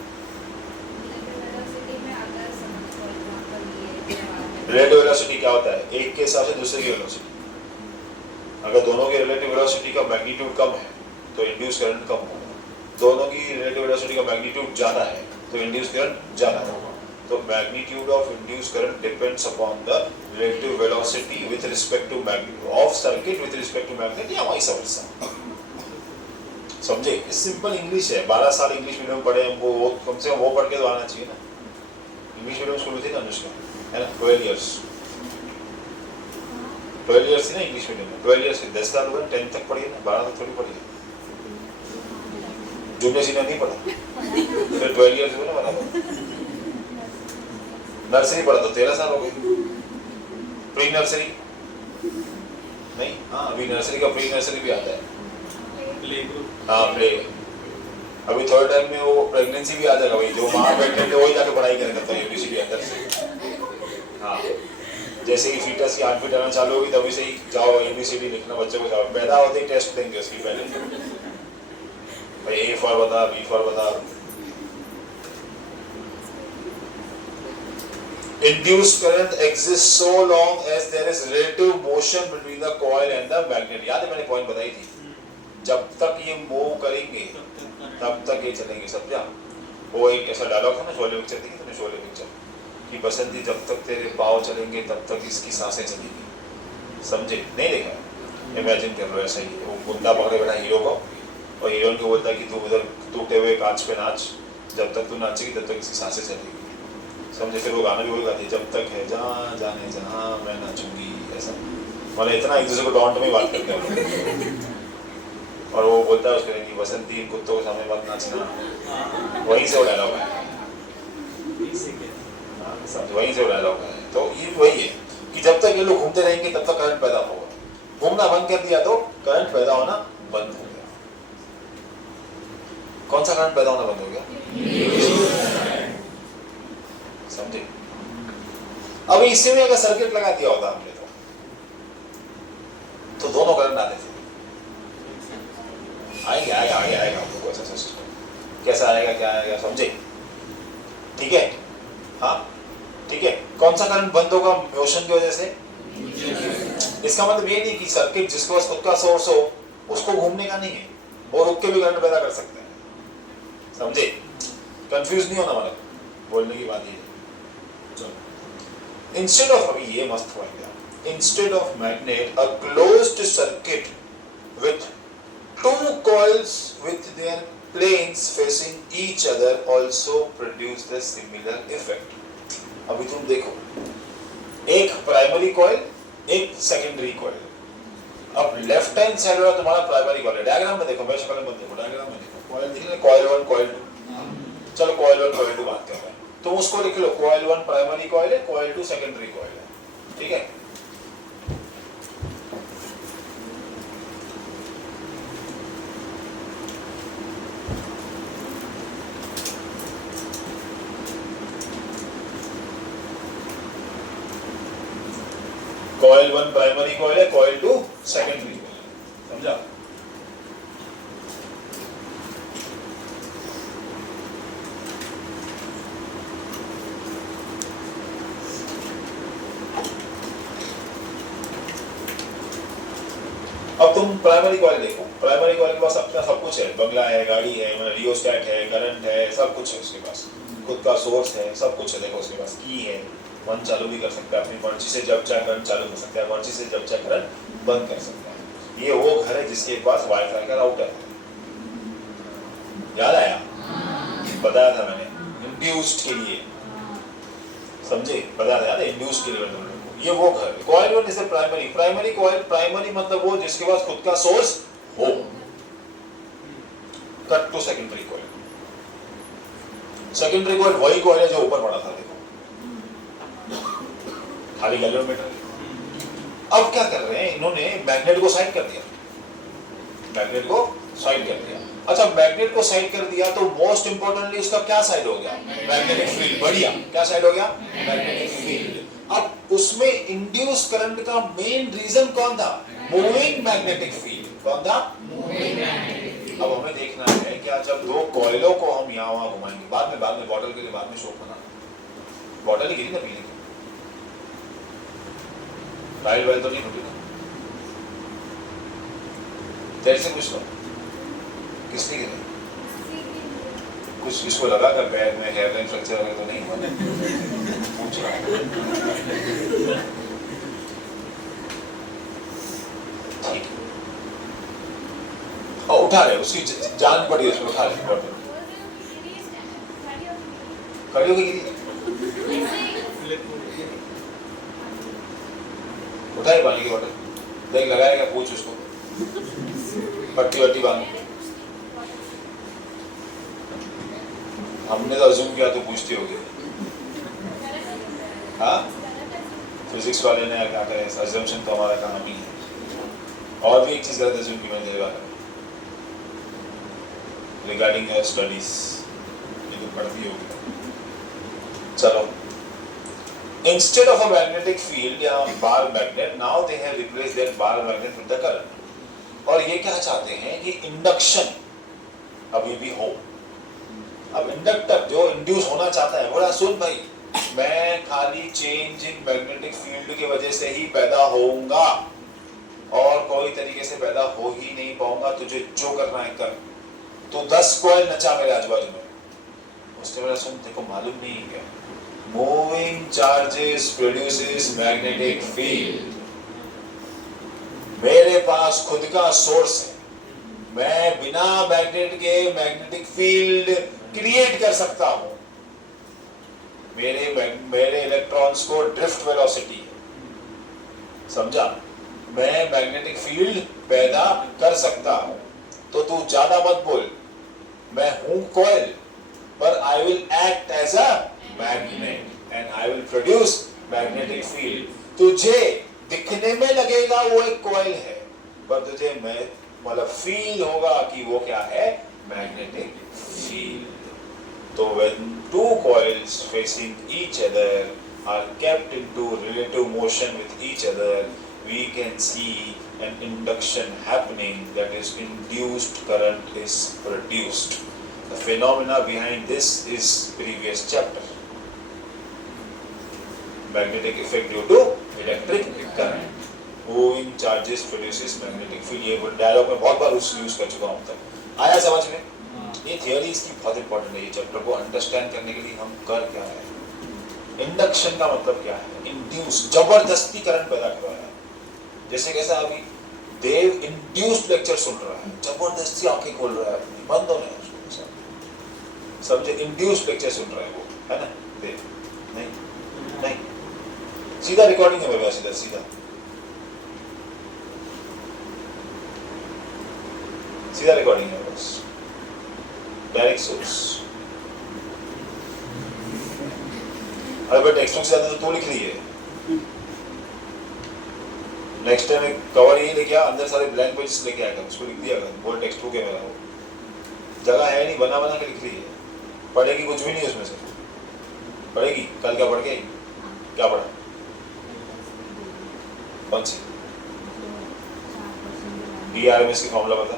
रिलेटिव वेलोसिटी क्या होता है, एक के हिसाब से दूसरे की वेलोसिटी। अगर दोनों की रिलेटिव वेलोसिटी का मैग्नीट्यूड कम है तो इंड्यूस करंट कम होगा, दोनों की रिलेटिव वेलोसिटी का मैग्नीट्यूड ज्यादा है तो इंड्यूस करंट ज्यादा होगा। तो magnitude of induce current depends upon the relative velocity with respect to magnitude of circuit with respect to magnet, या वाइस वर्सा। समझे, सिंपल इंग्लिश है। 12 साल इंग्लिश मीडियम पढ़े हमको, वो कम से कम वो पढ़ के तो आना चाहिए ना। इंग्लिश मीडियम स्कूल में थी ना अनुष्का, है ना, 12 इयर्स थी ना इंग्लिश मीडियम में, 12 इयर्स की 10 साल हुए, 10 तक पढ़ी है ना, 12 तक थोड़ी पढ़ी है। जूनियर सीनियर नहीं पढ़ा, फिर 12 इयर्स हुए ना बराबर। नर्सरी पढ़ा तो 13 साल हो गए, प्री नर्सरी नहीं, हाँ अभी नर्सरी का प्री नर्सरी भी आता है, प्ले ग्रुप, हाँ प्ले। अभी थर्ड टाइम में वो प्रेगनेंसी भी आ जाएगा, वही जो माँ प्रेगनेंट है वही जाके पढ़ाई करेगा तो एबीसीडी अंदर से। हाँ जैसे ही फीटस की 8 फीट आना चालू होगी तभी से ही जाओ एबीसीडी लिखना बच्चे को, जाओ पैदा होते ही टेस्ट देंगे उसकी पहले, भाई ए फॉर बता, बी फॉर बता। Induced current exists so long as there is relative motion between the coil and the magnet। याद है मैंने पॉइंट बताई थी, जब तक ये मूव करेंगे तब तक ये चलेंगे, समझा। वो एक ऐसा डायलॉग था ना, शोले पिक्चर देखी तुमने, शोले पिक्चर कि बसंती जब तक तेरे पाँव चलेंगे तब तक इसकी सांसें चलेंगी, समझे, नहीं देखा, इमेजिन कर लो ऐसा ही। वो गुंडा पकड़े बैठा हीरो को और हीरोइन को बोलता है कि तू उधर टूटे हुए कांच पे नाच, जब तक तू नाचेगी तब तक इसकी सांसें चलेगी, समझे। फिर वो गाना भी वही गाती है, जब तक है जहाँ जाने जहाँ मैं नाचूंगी, ऐसा। मतलब इतना एक दूसरे को डॉन्ट में बात करते हैं। और वो बोलता है उसके कि बसंती कुत्तों के सामने मत नाचना, वहीं से वो डायलॉग है, वहीं से वो डायलॉग है। तो ये वही है कि जब तक ये लोग घूमते रहेंगे तब तक करंट पैदा होगा, घूमना बंद कर दिया तो करंट पैदा होना बंद हो गया। कौन सा करंट पैदा होना बंद हो गया, समझे। अभी इससे भी अगर सर्किट लगा दिया होता हमने तो दोनों करंट आते थे, आएगा आएगा आगे आएगा, आपको ऐसा सिस्टम कैसा आएगा, क्या आएगा, समझे, ठीक है। हाँ ठीक है, कौन सा करंट बंद होगा, मोशन की वजह से। इसका मतलब ये नहीं कि सर्किट जिसके पास खुद का सोर्स हो उसको घूमने का नहीं है, वो रुक के भी करंट पैदा कर सकते हैं, समझे। कंफ्यूज नहीं होना, मतलब बोलने की बात ये। इंस्टेड ऑफ, अभी ये मस्त पॉइंट है, instead of magnet a closed circuit with two coils with their planes facing each other also produce the similar effect। अभी तुम देखो, एक प्राइमरी कॉइल, एक सेकेंडरी कॉइल। अब लेफ्ट हैंड साइड वाला तुम्हारा प्राइमरी कॉइल है, डायग्राम में देखो, मैं शक्ल में देखो, डायग्राम में देखो, कॉइल दिख रहा है, कॉइल 1 कॉइल 2। चलो कॉइल 1 कॉइल 2 बात कर रहे हैं, तुम उसको लिख लो, कॉइल 1 प्राइमरी कॉइल है, कॉइल 2 सेकेंडरी कॉइल है, ठीक है। कॉइल 1 प्राइमरी कॉइल है, कॉइल 2 सेकेंडरी कॉइल है, समझा। अब तुम प्राइमरी कॉइल देखो, प्राइमरी कॉइल के पास अपना सब कुछ है, बंगला है, गाड़ी है, रियोस्टैट है, करंट है, सब कुछ है उसके पास, खुद का सोर्स है, सब कुछ है। देखो उसके पास की है, वन चालू भी कर सकता है, अपनी मर्जी से जब चाहे करंट चालू कर सकता है, मर्जी से जब चाहे करंट बंद कर सकता है। ये वो घर है जिसके पास वाईफाई का राउटर है, याद आया, बताया था मैंने, इंड्यूस्ड के लिए, समझे, बताया था, याद है, इंड्यूस्ड के लिए तुम लोगों को। ये वो घर है। Coil 1 is the primary, primary coil, primary मतलब वो जिसके पास खुद का सोर्स हो। Cut to secondary coil, secondary coil वही कॉइल है जो ऊपर पड़ा था, देखो खाली गैल्वेनोमीटर। अब क्या कर रहे हैं इन्होंने, मैग्नेट को साइड कर दिया, मैग्नेट को साइड कर दिया। अच्छा, मैग्नेट को साइड कर दिया तो मोस्ट इंपोर्टेंटली उसका क्या साइड हो गया? Magnetic field. बढ़िया, क्या साइड हो गया? Magnetic field. अब उसमें इंड्यूस करंट का मेन रीजन कौन था? Moving magnetic field. कौन था? अब हमें देखना है क्या, जब दो कॉइलों को हम यहाँ वहां घुमाएंगे, बाद में बॉटल के लिए बाद में शोक बना, बॉटल ही गिरी ना पीने की, लाइट वाइट तो नहीं फटी ना, तेरे से पूछ लो किसने गिरी? कुछ किसको लगा कि बैग में हेयरलाइन फ्रैक्चर वगैरह तो नहीं हुआ? पूछ रहा है। ठीक है, और उठा रहे, उसकी जान पड़ी उसमें, उठा रहे बॉटल, खड़ी होगी गिरी, उठाई पानी की बॉटल, देख लगाएगा, पूछ उसको, पट्टी वट्टी बांध। हमने तो अज्यूम किया तो पूछती होगी। हाँ, फिजिक्स वाले ने क्या करें, अज्यूमशन तो हमारा काम ही है। और भी एक चीज गलत अज्यूम की मैंने देखा रिगार्डिंग योर स्टडीज, ये तो पढ़ती होगी। चलो, instead of a magnetic field या bar magnet, now they have replaced that bar magnet with the current। और ये क्या चाहते हैं कि इंडक्शन अभी भी हो। अब इंडक्टर जो इंड्यूस होना चाहता है, बोला सुन भाई, मैं खाली चेंज इन मैग्नेटिक फील्ड की वजह से ही पैदा होऊंगा और कोई तरीके से पैदा हो ही नहीं पाऊंगा, तुझे जो करना है कर। तो 10 कॉइल नचा मेरे आजू बाजू में। उसने बोला सुन, देखो मालूम नहीं है क्या, moving charges produces magnetic field. मेरे पास खुद का सोर्स है, मैं बिना मैग्नेट के मैग्नेटिक फील्ड क्रिएट कर सकता हूं। मेरे इलेक्ट्रॉन्स को ड्रिफ्ट वेलोसिटी है, समझा? मैं मैग्नेटिक फील्ड पैदा कर सकता हूं। तो तू ज्यादा मत बोल, मैं हूं कॉइल, पर I will act as a magnet and I will produce magnetic field. तुझे दिखने में लगेगा वो एक कॉइल है, पर तुझे मतलब फील होगा कि वो क्या है? Magnetic field. तो when two coils facing each other are kept into relative motion with each other, we can see an induction happening, that is induced current is produced. The phenomena behind this is previous chapter, magnetic effect due to electric current. Moving charges produces magnetic field। ये dialogue में बहुत बार उसको use कर चुका हूँ तक। आया समझ में? ये थियोरी इसकी बहुत इंपॉर्टेंट है। ये चैप्टर को अंडरस्टैंड करने के लिए हम कर क्या रहे हैं, इंडक्शन का मतलब क्या है? इंड्यूस, जबरदस्ती करंट पैदा करवाया। जैसे कैसा अभी देव इंड्यूस्ड लेक्चर सुन रहा है, जबरदस्ती आंखें खोल रहा है अपनी, बंद होने हैं, समझे? इंड्यूस्ड लेक्चर सुन रहा है वो, है ना? देव नहीं, सीधा रिकॉर्डिंग है मेरे पास, सीधा रिकॉर्डिंग है बस, डायरेक्ट सोर्स। अगर टेक्स्ट बुक से आता तो तू लिख रही है, नेक्स्ट टाइम एक कवर यही लेके आ, अंदर सारे ब्लैंक पेजेस लेके आएगा, उसको लिख दिया कर, वो टेक्स्ट बुक है मेरा, वो जगह है नहीं, बना के लिख रही है। पढ़ेगी कुछ भी नहीं उसमें से, पढ़ेगी कल क्या पढ़ के आई? क्या पढ़ा? कौन सी? DRMS की फॉर्मूला बता।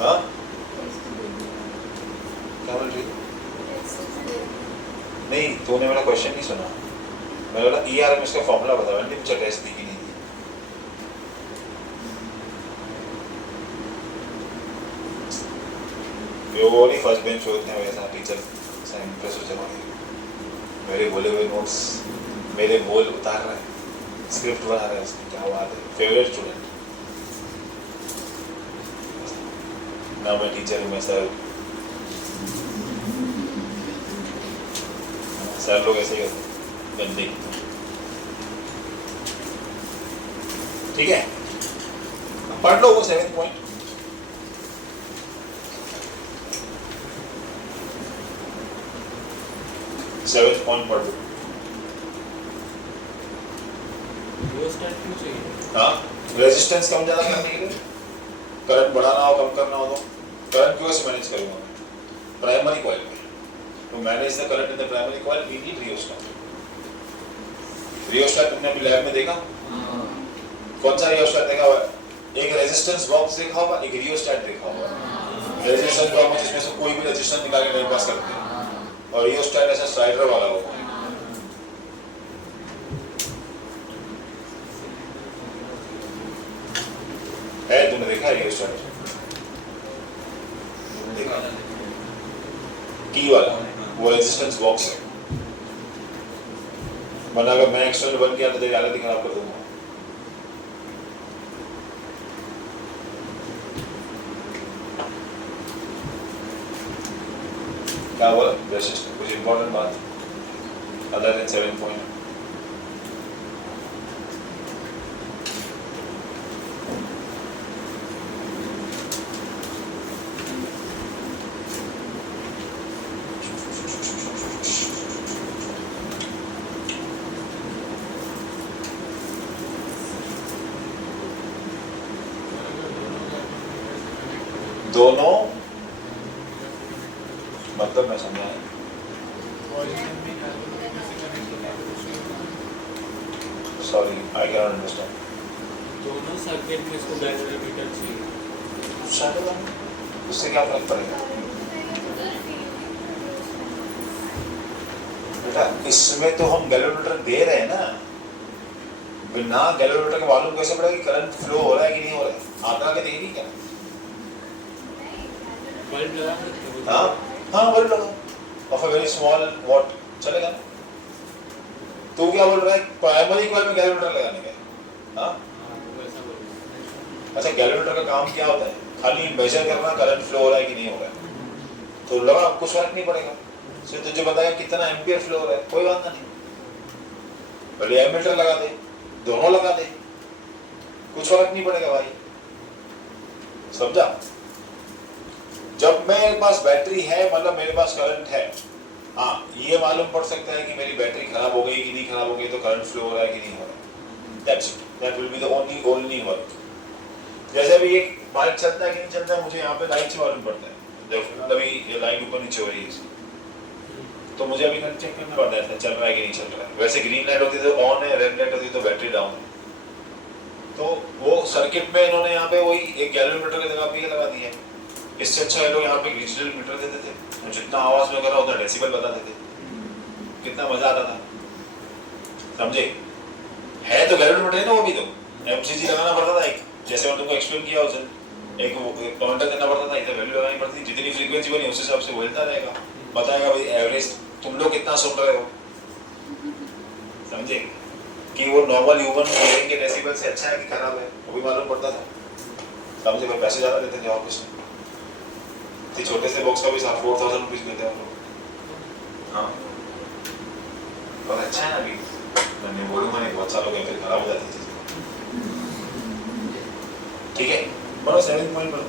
हाँ, क्या बोल रही? नहीं, तूने मेरा क्वेश्चन नहीं सुना। मैंने बोला ERMS का फॉर्मूला बता। मैंने पूछा टेस्ट दी कि नहीं दी। वो नहीं फर्स्ट बेंच होते हैं वैसा टीचर इंप्रेस हो जाएंगे। मेरे बोले हुए नोट्स, मेरे बोल उतार रहे हैं, स्क्रिप्ट बना रहे हैं, इसमें क्या बात है। फेवरेट स्टूडेंट ना, मैं टीचर हूँ, मैं सर लोग ऐसे ही होते हैं, गंदे। ठीक है, पढ़ लो वो 7th पॉइंट। 7th पॉइंट पढ़ लो। रियोस्टेट क्यों चाहिए? हाँ, रेजिस्टेंस कम ज़्यादा करने के लिए, करंट बढ़ाना हो कम करना हो तो करंट को कैसे मैनेज करूँगा? प्राइमरी कॉइल में तो manage the current in the primary coil we need rheostat. Rheostat तुमने अभी लैब में देखा? कौन सा रियोस्टेट देखा हुआ है? एक रेजिस्टेंस बॉक्स देखा होगा, एक रियोस्टेट देखा होगा। रेजिस्टेंस बॉक्स जिसमें से कोई भी रेजिस्टेंस निकाल के टाइम पास करते हैं, और रियोस्टेट ऐसा स्लाइडर वाला होगा। है, तुमने देखा रियोस्टेट? देखा की वाला वो रेजिस्टेंस बॉक्स है, वरना अगर मैं एक्सटर्नल बन गया तो तेरी हालत ही खराब कर दूंगा। क्या हुआ? कुछ इंपॉर्टेंट बात अदर देन 7 पॉइंट? दोनों मतलब मैं समझा है। Sorry I can understand. दोनों सर्किट में इसको गैल्वेनोमीटर चाहिए। उससे क्या फर्क पड़ेगा बेटा? इसमें तो हम गैल्वेनोमीटर दे रहे हैं ना, बिना गैल्वेनोमीटर के मालूम कैसे पड़ेगा कि करंट फ्लो हो रहा है कि नहीं हो रहा है? आधा के देगी क्या? बल्ब लगा सकते हो? हाँ हाँ, बल्ब लगा of a very small what चलेगा। तो क्या बोल रहा है? प्राइमरी कॉइल में गैल्वेनोमीटर लगाने का? हाँ, वैसा बोलो। अच्छा, गैल्वेनोमीटर का काम क्या होता है? खाली मेजर करना करंट फ्लो हो रहा है कि नहीं हो रहा है। तो लगा, कुछ फर्क नहीं पड़ेगा। सिर्फ तुझे बताया कितना एम्पियर फ्लो हो रहा है, कोई बात नहीं। पहले एमीटर लगा दे, दोनों लगा दे, कुछ फर्क नहीं पड़ेगा भाई। समझा? जब मेरे पास बैटरी है मतलब मेरे पास करंट है। हाँ, ये मालूम पड़ सकता है कि मेरी बैटरी खराब हो गई कि नहीं खराब हो गई, तो करंट फ्लो हो रहा है कि नहीं हो रहा है। That's it, that will be the only work. जैसे अभी एक बाइक चलता है कि नहीं चलता है, मुझे यहाँ पे लाइट से मालूम पड़ता है। जब अभी ये लाइट ऊपर नीचे हो रही है तो मुझे अभी चेक करना पड़ता है चल रहा है कि नहीं चल रहा है। वैसे ग्रीन लाइट होती है तो ऑन है, रेड लाइट होती है तो बैटरी डाउन है। तो वो सर्किट में इन्होंने यहाँ पे वही एक गैल्वेनोमीटर की जगह पे ये लगा दिया है। इससे अच्छा ये लोग यहाँ पे डिजिटल मीटर देते थे, जितना आवाज में कर रहा उतना डेसिबल बताते थे, कितना मजा आता था। समझे? है तो गैल्वेनोमीटर है ना वो भी। तो एमसीजी लगाना पड़ता था एक, जैसे मैंने तुमको एक्सप्लेन किया उस दिन, एक काउंटर करना पड़ता था, इधर वैल्यू लगानी पड़ती थी, जितनी फ्रीक्वेंसी बनी उस हिसाब से वो हिलता रहेगा, बताएगा भाई एवरेज तुम लोग कितना सुन रहे हो। समझे कि वो नॉर्मल ह्यूमन हियरिंग के डेसिबल से अच्छा है कि खराब है, वो भी मालूम पड़ता था। समझे भाई? पैसे ज़्यादा देते थे ऑफिस में, छोटे से बॉक्स का भी 4000 रुपीज देते हैं हम लोग। हाँ, और अच्छा है ना। अभी मैंने बोलूँगा नहीं, बहुत सालों के फिर खराब हो जाती थी। ठीक है, बड़ा 7 पॉइंट पर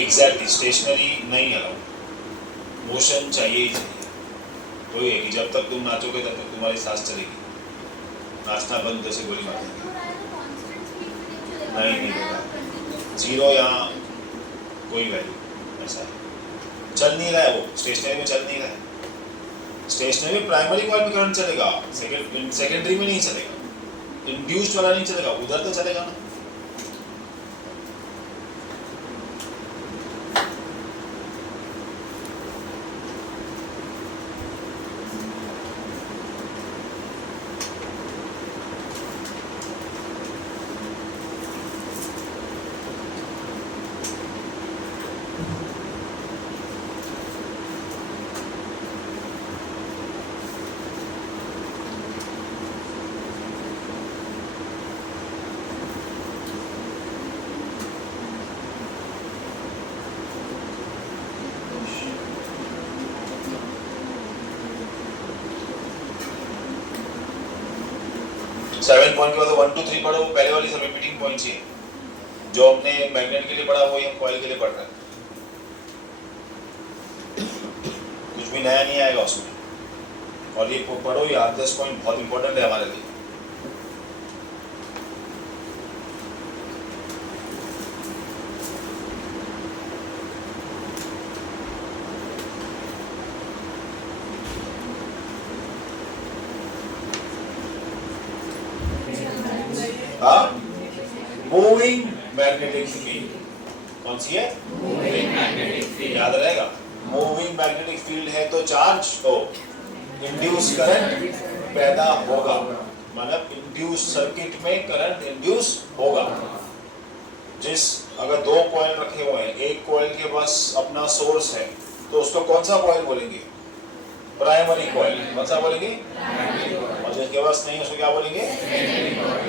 एग्जैक्टली स्टेशनरी नहीं अलाउड, मोशन चाहिए ही चाहिए। तो ये कि जब तक तुम नाचोगे तब तक तुम्हारी सांस चलेगी, नाचना बंद जैसे गोली मार देगी। नहीं होगा जीरो, यहाँ कोई वैल्यू ऐसा है। चल नहीं रहा है वो, स्टेशनरी में चल नहीं रहा है। स्टेशनरी में प्राइमरी कॉइल में करंट चलेगा, सेकेंडरी में नहीं चलेगा, इंड्यूस्ड वाला नहीं चलेगा, उधर तो चलेगा ना। पॉइंट के बाद 1 2 3 पढ़ो, वो पहले वाली सब रिपीटिंग पॉइंट्स ही है। जो हमने मैग्नेट के लिए पढ़ा वो हम कॉइल के लिए पढ़ रहे हैं। कुछ भी नया नहीं आएगा उसमें। और ये पढ़ो, ये 8-10 पॉइंट बहुत इंपॉर्टेंट है हमारे लिए। मूविंग मैग्नेटिक फील्ड कौन सी है? Moving magnetic field. याद रहेगा, मूविंग मैग्नेटिक फील्ड है तो चार्ज तो इंड्यूस करंट पैदा होगा, मतलब इंड्यूस सर्किट में करंट इंड्यूस होगा। जिस अगर 2 कॉइल रखे हुए हैं, एक कॉइल के पास अपना सोर्स है तो उसको कौन सा कॉइल बोलेंगे? Primary coil. कौन सा बोलेंगे? और जिसके पास नहीं उसको क्या बोलेंगे?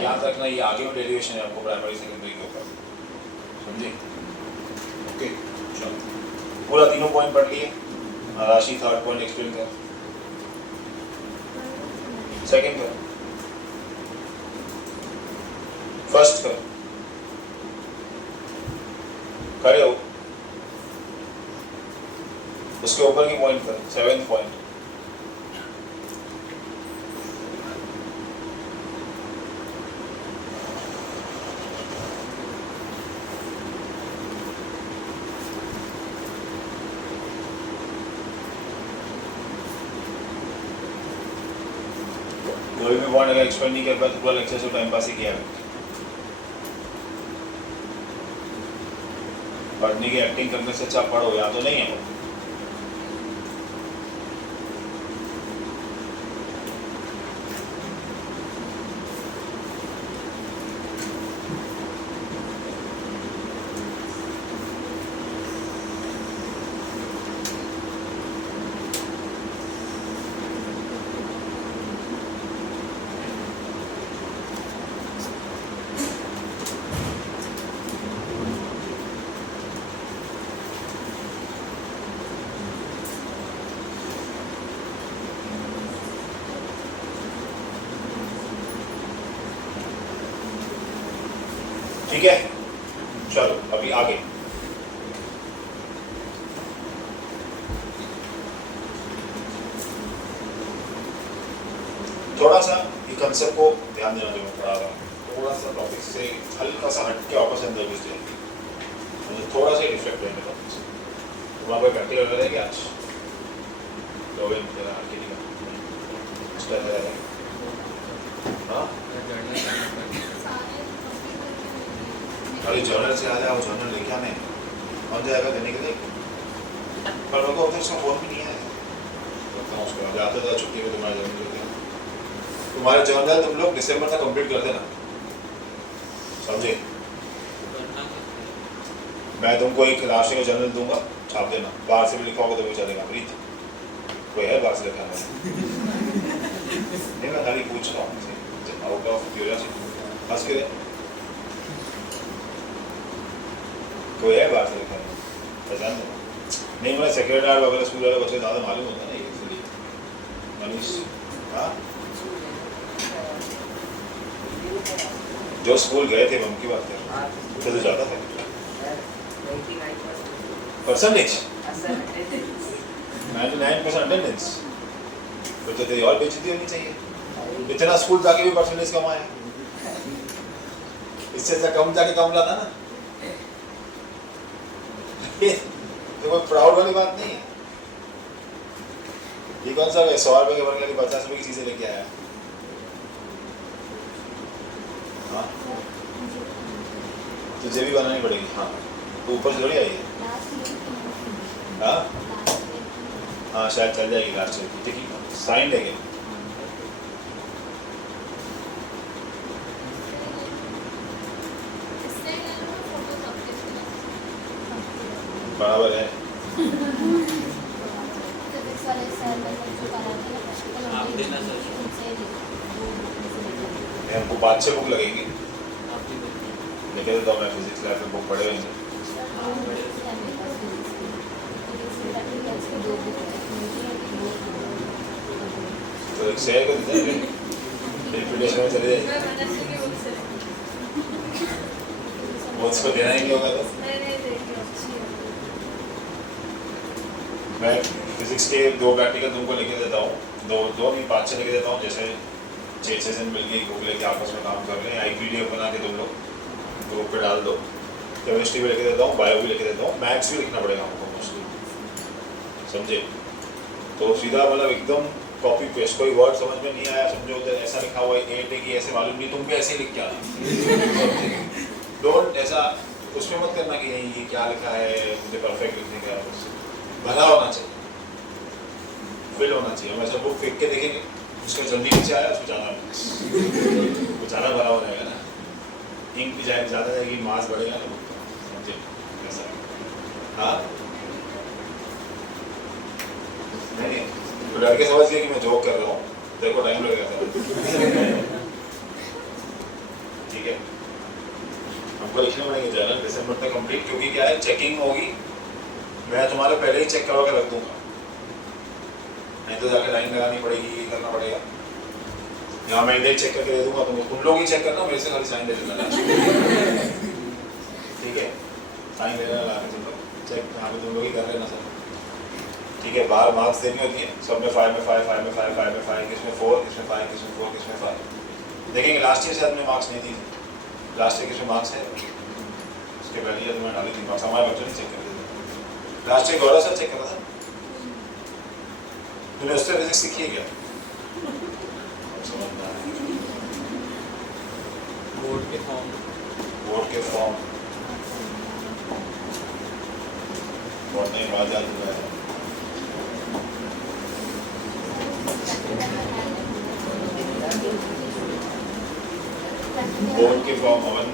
याद रखना, ये आगे में डेरिवेशन है आपको प्राइमरी सेकेंडरी के ऊपर, समझे? ओके चलो, पूरा तीनों पॉइंट पढ़ लिए। राशि थर्ड पॉइंट एक्सप्लेन कर, सेकंड कर, फर्स्ट कर, खड़े हो, उसके ऊपर की पॉइंट कर, 7th पॉइंट। कोई भी पॉइंट अगर एक्सप्लेन नहीं कर पाया तो पूरा लेक्चर से टाइम पास ही किया है। पढ़ने की एक्टिंग करने से अच्छा पढ़ो, या तो नहीं है। ठीक है, चलो अभी आगे। थोड़ा सा ये कंसेप्ट को ध्यान देना जो मैं पढ़ा रहा हूँ, थोड़ा सा टॉपिक से हल्का सा हट के वापस अंदर घुस जाएंगे, मुझे थोड़ा सा रिफ्लेक्ट करने टॉपिक से। तो वहाँ कोई प्रैक्टिकल कर रहेगी आज तो हाँ, अरे जर्नल से आ जाओ, जर्नल लेके आने कौन जाएगा देने के लिए? पर लोगों को उसका फोन भी नहीं है, बताऊँ उसको जाते ज़्यादा छुट्टी में तुम्हारे जर्नल लेके, तुम्हारे जर्नल तुम लोग दिसंबर तक कंप्लीट कर देना, समझे? मैं तुमको एक राशि का जर्नल दूंगा, छाप देना, बाहर से भी लिखवाओगे तो भी चलेगा। प्रीत कोई है बाहर से लिखा नहीं, मैं खाली पूछ रहा हूँ आउट ऑफ क्यूरियोसिटी, हंस के कोई है बाहर से लिखा नहीं, पहचान दो नहीं। मैं सेक्रेटरी वगैरह स्कूल वाले बच्चे ज़्यादा मालूम होता है ना, इसलिए मनीष। हाँ, जो स्कूल गए थे उनकी बात कर, तो ज़्यादा था परसेंटेज 99% अटेंडेंस, तो तेरी और बेइज्जती होनी चाहिए। इतना स्कूल जाके भी परसेंटेज कम आया, इससे अच्छा कम जाके कम लाता ना। तो कोई प्राउड वाली बात नहीं है। ये कौन सा 100 रुपये के बदले 50 रुपये की चीजें लेके आया? हाँ, तुझे भी बनानी पड़ेगी। हाँ, तो ऊपर से थोड़ी आई है। हाँ हाँ, शायद चल जाएगी लास्ट से, ठीक है, साइन लेके। बराबर है। हमको 5-6 बुक लगेंगी, लेकिन तो मैं फिजिक्स क्लास में बुक पढ़े हुए हैं। तो एक शेयर कर दीजिए, रिपीटेशन में चले जाएगी, वो उसको देना ही नहीं होगा। तो मैं फिजिक्स के 2 प्रैक्टिकल तुमको लिखे देता हूँ, दो नहीं 5-6 लिखे देता हूँ। जैसे 6 सेशन मिल गई, गूगल लेके आपस में काम कर रहे हैं, एक PDF बना के तुम लोग ग्रुप पे डाल दो। केमिस्ट्री भी लिखे देता हूँ, बायो भी लिखे देता हूँ, मैथ्स भी लिखना पड़ेगा हमको मोस्टली, समझे? तो सीधा मतलब एकदम कॉपी पेस्ट, कोई वर्ड समझ में नहीं आया समझो तो ऐसा लिखा हुआ है 8 की ऐसे मालूम नहीं, तुम भी ऐसे लिख के आना। डोंट ऐसा उसमें मत करना कि नहीं ये क्या लिखा है, मुझे परफेक्ट लिखने का है, भरा होना चाहिए, फिल होना चाहिए। हम ऐसा बुक फेंक के देखेंगे, उसका जल्दी नीचे आया उसको जाना वो ज़्यादा भरा हो जाएगा ना, इंक भी जाए ज़्यादा जाएगी, मास बढ़ेगा ना, समझे ऐसा? हाँ नहीं तो लड़के समझ गए कि मैं जॉब कर रहा हूँ, तेरे को टाइम लगेगा सर। ठीक है, हमको लिखने पड़ेंगे जर्नल दिसंबर तक कंप्लीट, क्योंकि क्या है चेकिंग होगी, मैं तुम्हारे पहले ही चेक करवा के रख दूंगा, नहीं तो जाके लाइन लगानी पड़ेगी, ये करना पड़ेगा। यहाँ मैं इधर चेक करके दे दूंगा, तुम लोग ही चेक करना, मेरे से खाली साइन ले लेना। ठीक है, साइन ले लेना लाके तुम लोग, चेक यहाँ पे तुम लोग ही कर लेना सर। ठीक है, बाहर मार्क्स देनी होती है, सब में 5 में 5, 5 में 5, 5 में 5, किसमें 4, किसमें 5, किसमें 4, किसमें 5। देखेंगे लास्ट ईयर शायद में मार्क्स नहीं दी थी, लास्ट ईयर किसमें मार्क्स है, उसके पहले ईयर तो मैं डाली थी मार्क्स, हमारे बच्चों ने चेक कर दिया। लास्ट ईयर गौरव सर चेक करा था, तूने उससे फिजिक्स सीखी है क्या? बोर्ड के फॉर्म बहुत नहीं बात याद हुआ है। बोर्ड के फॉर्म अवन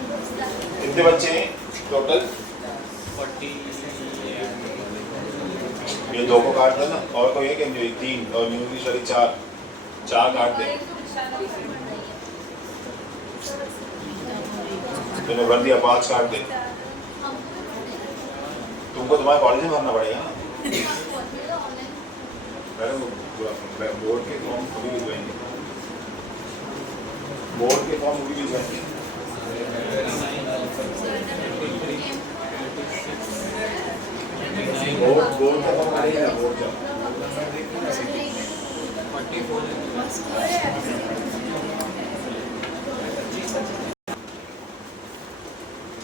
कितने बच्चे हैं टोटल? 40 ये 2 को काट देना, और कोई है कि 3 और न्यूज़ सॉरी 4 काट दे। तूने भर दिया, 5 काट दे। तुमको तुम्हारे कॉलेज में भरना पड़ेगा ना। बोर्ड के फॉर्म अभी भिजवाएंगे, बोर्ड के फॉर्म अभी भिजवाएंगे। बोर्ड का फॉर्म करेगा, बोर्ड का 44।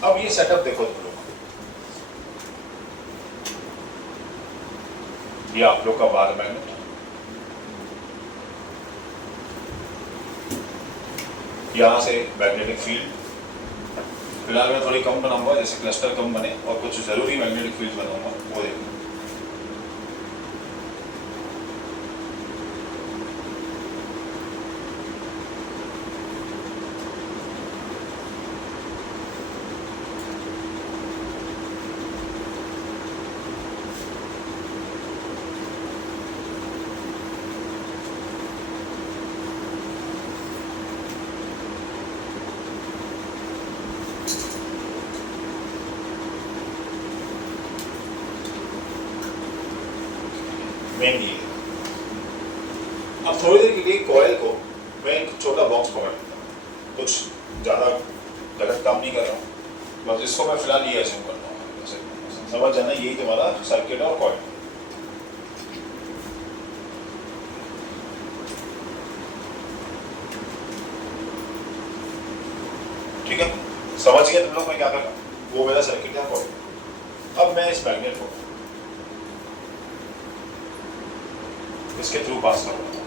अब ये सेटअप देखो तुम लोग, ये आप लोग का बार मैग्नेट, यहाँ से मैग्नेटिक फील्ड, फिलहाल मैं थोड़ी कम बनाऊंगा, जैसे क्लस्टर कम बने और कुछ जरूरी मैग्नेटिक फील्ड बनाऊंगा, वो देखो। मेन ये, अब थोड़ी देर के लिए कॉइल को मैं एक छोटा बॉक्स पकड़ लेता हूँ, कुछ ज़्यादा गलत काम नहीं कर रहा हूँ, बस इसको मैं फिलहाल ये ऐसे करता हूँ, समझ जाना यही तुम्हारा सर्किट और कॉइल। ठीक है, समझ गए तुम लोग मैं क्या कर रहा हूँ, वो मेरा सर्किट है कॉइल। अब मैं इस मैग्नेट को इसके थ्रू पास करूंगा,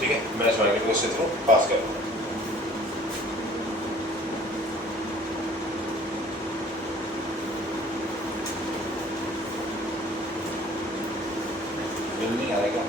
ठीक है, मैं इस मैग्नेट को इसके थ्रू पास करूंगा। बिल नहीं आएगा,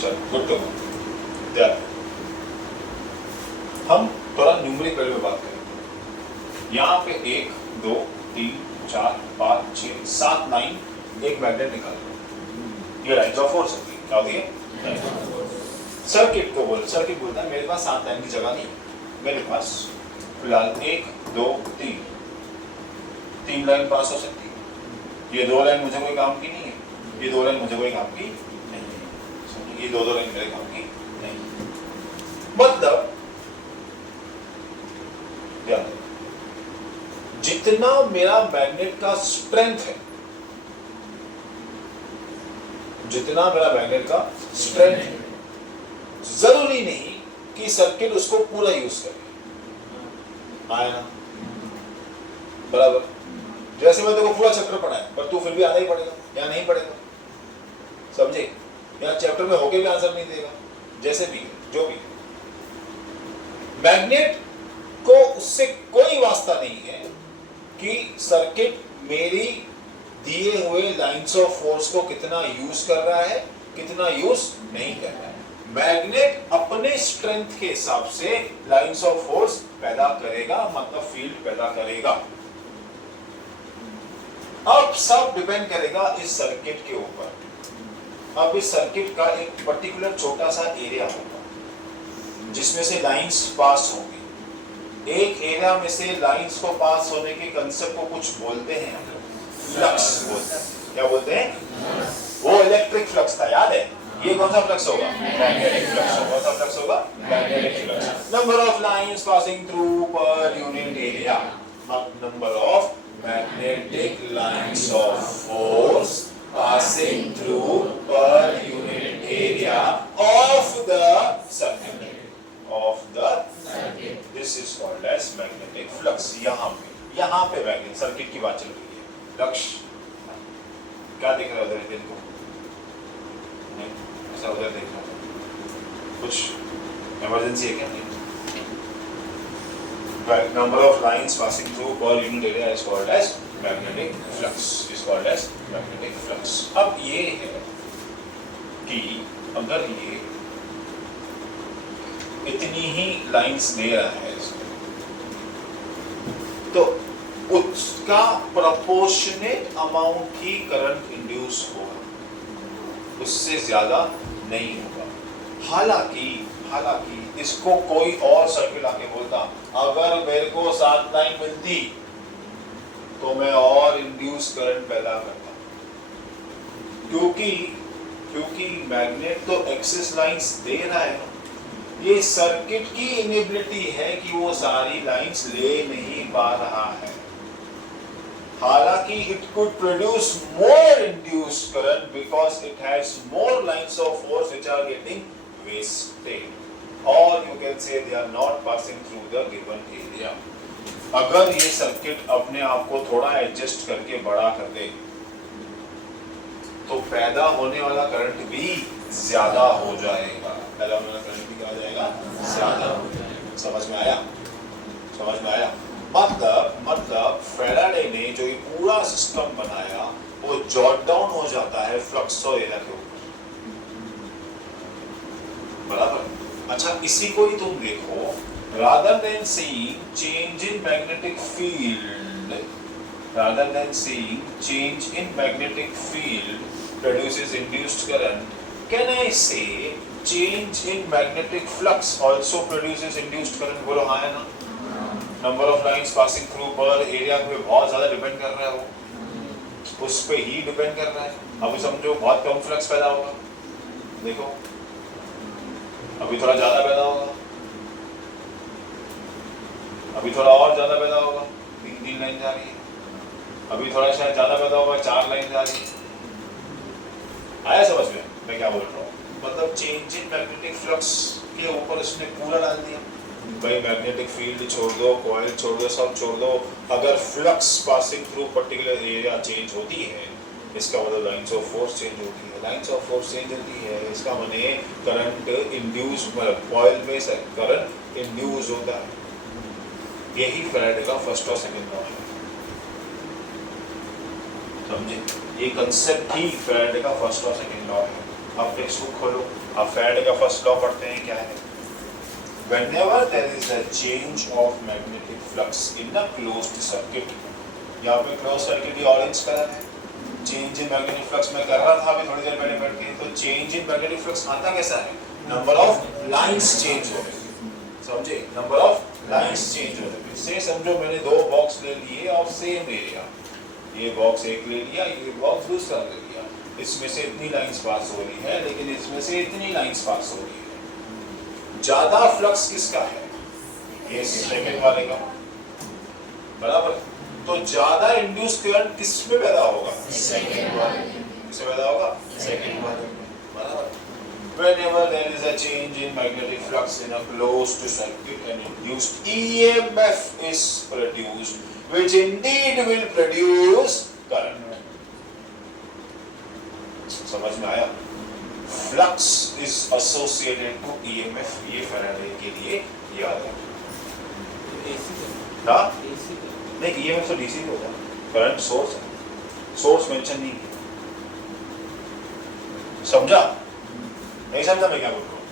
चलो गुड टू गो। ध्यान, हम थोड़ा न्यूमेरिकल में बात करेंगे। यहाँ पे 1 2 3 4 5 6 7 लाइन एक मैग्नेट निकाल लो। ये लाइन्स ऑफ फोर्स होती है। क्या होती है? सर्किट को बोल, सर्किट बोलता है मेरे पास 7 लाइन की जगह नहीं, मेरे पास फिलहाल 1 2 3 लाइन पास हो सकती है। ये 2 लाइन मुझे कोई काम की नहीं है, ये 2 लाइन मुझे कोई काम की नहीं है, ये 2 लाइन मेरे काम की नहीं है। मतलब ध्यान दो, जितना मेरा मैग्नेट का स्ट्रेंथ है, जितना मेरा मैग्नेट का स्ट्रेंथ है, जरूरी नहीं कि सर्किट उसको पूरा यूज करे। आया ना? बराबर। जैसे मैं तेको पूरा चैप्टर पढ़ाया पर तू फिर भी आधा ही पढ़ेगा या नहीं पढ़ेगा, समझे? या चैप्टर में होके भी आंसर नहीं देगा, जैसे भी जो भी। मैग्नेट को उससे कोई वास्ता नहीं है कि सर्किट मेरी दिए हुए लाइंस ऑफ फोर्स को कितना यूज कर रहा है, कितना यूज नहीं कर रहा है। मैग्नेट अपने स्ट्रेंथ के हिसाब से लाइंस ऑफ फोर्स पैदा करेगा, मतलब फील्ड पैदा करेगा। अब सब डिपेंड करेगा इस सर्किट के ऊपर। अब इस सर्किट का एक पर्टिकुलर छोटा सा एरिया होगा जिसमें से लाइंस पास होंगी। एक एरिया में से लाइंस को पास होने के कंसेप्ट को कुछ बोलते हैं हम लोग, फ्लक्स बोलते हैं। क्या बोलते हैं? वो इलेक्ट्रिक फ्लक्स था, याद है? ये कौन सा फ्लक्स होगा? Magnetic flux. कौन सा फ्लक्स होगा? Magnetic flux. Number of lines passing through per unit area, number of magnetic lines of force passing through per unit area of the circuit. Of the circuit. This is called as magnetic flux. यहाँ पे magnet circuit की बात चल रही है। लक्ष्य क्या देख रहा है उधर? दिन को ऐसा उधर देख रहा है, कुछ इमरजेंसी है क्या? नहीं। Number of lines passing through per unit area is called as magnetic flux. Is called as magnetic flux. अब ये है कि अगर ये इतनी ही लाइंस दे रहा है इसमें, तो उसका प्रोपोर्शनेट अमाउंट ही करंट इंड्यूस होगा, उससे ज्यादा नहीं होगा। हालांकि इसको कोई और सर्किट आके बोलता, अगर मेरे को 7 लाइन मिलती तो मैं और इंड्यूस करंट पैदा करता, क्योंकि मैग्नेट तो एक्सिस लाइंस दे रहा है। ये सर्किट की इनेबिलिटी है कि वो सारी लाइंस ले नहीं पा रहा है। हालांकि it could produce more induce current because it has more lines of force which are getting wasted, or you can say they are not passing through the given area. अगर ये सर्किट अपने आप को थोड़ा एडजस्ट करके बड़ा कर दे तो पैदा होने वाला करंट भी ज्यादा हो जाएगा। पैदा होने वाला करंट भी क्या हो जाएगा? ज्यादा हो जाएगा। समझ में आया? समझ में आया? मतलब फैराडे ने जो ये पूरा सिस्टम बनाया वो जॉट डाउन हो जाता है फ्लक्स और एरिया के ऊपर। बराबर। अच्छा, इसी को ही तुम देखो, rather than seeing change in magnetic field produces induced current, can I say change in magnetic flux also produces induced current? बोलो हाँ है ना? Number of lines passing through per area पे बहुत ज्यादा डिपेंड कर रहा है, वो उस पे ही डिपेंड कर रहा है। अभी समझो बहुत कम फ्लक्स पैदा होगा, देखो अभी थोड़ा ज्यादा पैदा होगा, अभी थोड़ा और ज्यादा पैदा होगा, 3 लाइन जा रही है, अभी थोड़ा शायद ज्यादा पैदा होगा, 4 लाइन जा रही है। आया समझ में मैं क्या बोल रहा हूँ? मतलब चेंज इन मैग्नेटिक फ्लक्स के ऊपर इसने पूरा डाल दिया। भाई मैग्नेटिक फील्ड छोड़ दो, कॉइल छोड़ दो, सब छोड़ दो, अगर flux passing through particular area change होती है, इसका मतलब लाइंस ऑफ फोर्स चेंज होती है। लाइंस ऑफ फोर्स चेंज होती है, इसका माने करंट इंड्यूस, कॉइल में करंट इंड्यूस होता है। यही फैराडे का फर्स्ट और सेकंड लॉ है, समझे? ये कंसेप्ट ही फैराडे का फर्स्ट और सेकंड लॉ है। अब टेक्स्ट बुक खोलो, अब फैराडे का फर्स्ट लॉ पढ़ते हैं, क्या है? Whenever there is a change of magnetic flux in a closed circuit, यहाँ पे closed circuit ये ऑरेंज कलर है, change in magnetic flux मैं कर रहा था अभी थोड़ी देर पहले बैठ के, तो change in magnetic flux आता कैसा है? Number of lines change हो गए, समझे? Number of lines change हो गए। से समझो मैंने दो बॉक्स ले लिए ऑफ सेम एरिया, ये बॉक्स एक ले लिया, ये बॉक्स दूसरा ले लिया, इसमें से इतनी लाइंस पास हो रही है, लेकिन इसमें से इतनी लाइंस पास हो रही है। ज्यादा फ्लक्स किसका है? ये सेकंड वाले का, बराबर। तो ज्यादा इंड्यूस करंट किस में पैदा होगा? सेकंड वाले। किससे पैदा होगा? सेकंड वाले, बराबर। Whenever there is a change in magnetic flux in a closed circuit, an induced EMF is produced, which indeed will produce current. समझ में आया? Flux is associated to EMF, ये फैराडे के लिए याद है। AC का, हाँ? AC का। नहीं, EMF तो DC होता है, करंट सोर्स है, सोर्स मेंशन नहीं किया। समझा? नहीं समझा मैं क्या बोल रहा हूँ?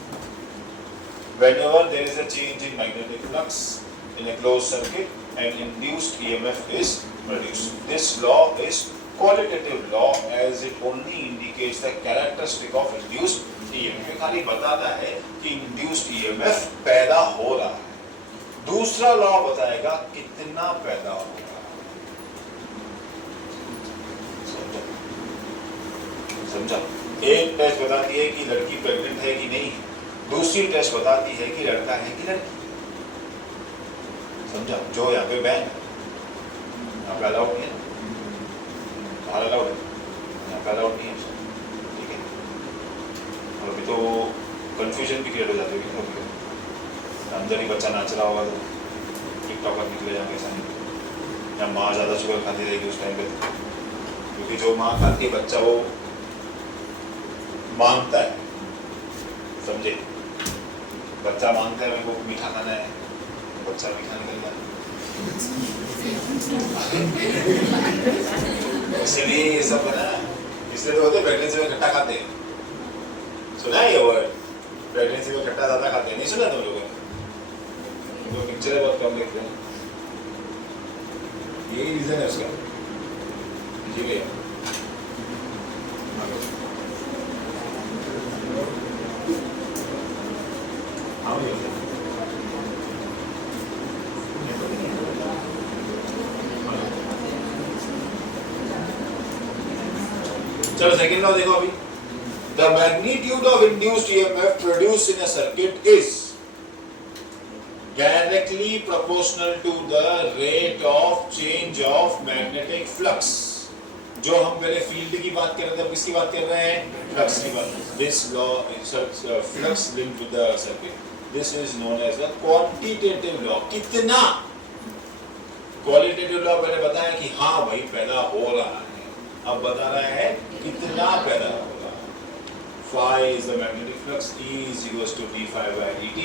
Whenever there is a change in magnetic flux in a closed circuit, an induced EMF is produced. This law is qualitative law as it only indicates the characteristic of induced EMF. ये खाली बताता है कि induced EMF पैदा हो रहा है। दूसरा लॉ बताएगा कितना पैदा हो रहा है। समझा? एक टेस्ट बताती है कि लड़की प्रेग्नेंट है कि नहीं, दूसरी टेस्ट बताती है कि लड़का है कि लड़की। समझा? जो यहाँ पे बैन है, यहाँ पे अलाउड नहीं है, बाहर अलाउड है, यहाँ पे अलाउड नहीं है, ठीक है? और अभी तो कंफ्यूजन भी क्रिएट हो जाती है कि अंदर ही बच्चा नाच रहा होगा तो टिकटॉकर निकले जाएंगे, ऐसा नहीं। या माँ ज़्यादा शुगर खाती रहेगी उस टाइम पे, क्योंकि जो माँ खाती है बच्चा वो मांगता है, समझे? बच्चा मांगता है मेरे को मीठा खाना है, बच्चा मीठा निकल जाता है। इसलिए ये सब है ना, इसलिए तो होते प्रेगनेंसी में खट्टा खाते हैं। सुना है ये वर्ड? प्रेगनेंसी में खट्टा ज़्यादा खाते हैं, नहीं सुना तुम लोगों ने? तो पिक्चर बहुत कम देखते हैं, यही रीजन है उसका, इसीलिए। चलो सेकंड लॉ देखो अभी। The magnitude of induced EMF produced in a circuit is directly proportional to the rate of change of magnetic flux. जो हम पहले फील्ड की बात कर रहे थे, अब किसकी बात कर रहे हैं? फ्लक्स की बात। This law is flux linked to the circuit. This is known as the quantitative law. कितना? Qualitative law पहले बताया कि हाँ भाई पैदा हो रहा है, अब बता रहा है कितना पैदा हो रहा है। Phi is the magnetic flux, E is equals to d phi by dt.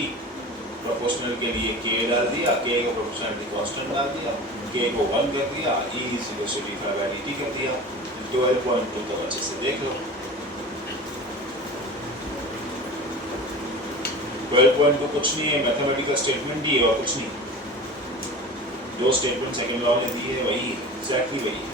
Proportional के लिए K डाल दिया, K को प्रोपोर्शनलिटी कांस्टेंट डाल दिया, K को 1 कर दिया, E is equals to d phi by dt कर दिया। 12.2 तक अच्छे से देख लो। 12.2 कुछ नहीं है, मैथमेटिकल स्टेटमेंट ही है और कुछ नहीं। जो स्टेटमेंट सेकंड लॉ ने दी है वही एग्जैक्टली वही है।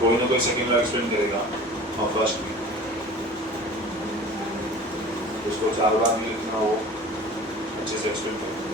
कोई ना कोई सेकंड लॉ एक्सप्लेन करेगा और फर्स्ट भी, उसको 4 बार भी लिखना हो अच्छे से एक्सप्लेन करो।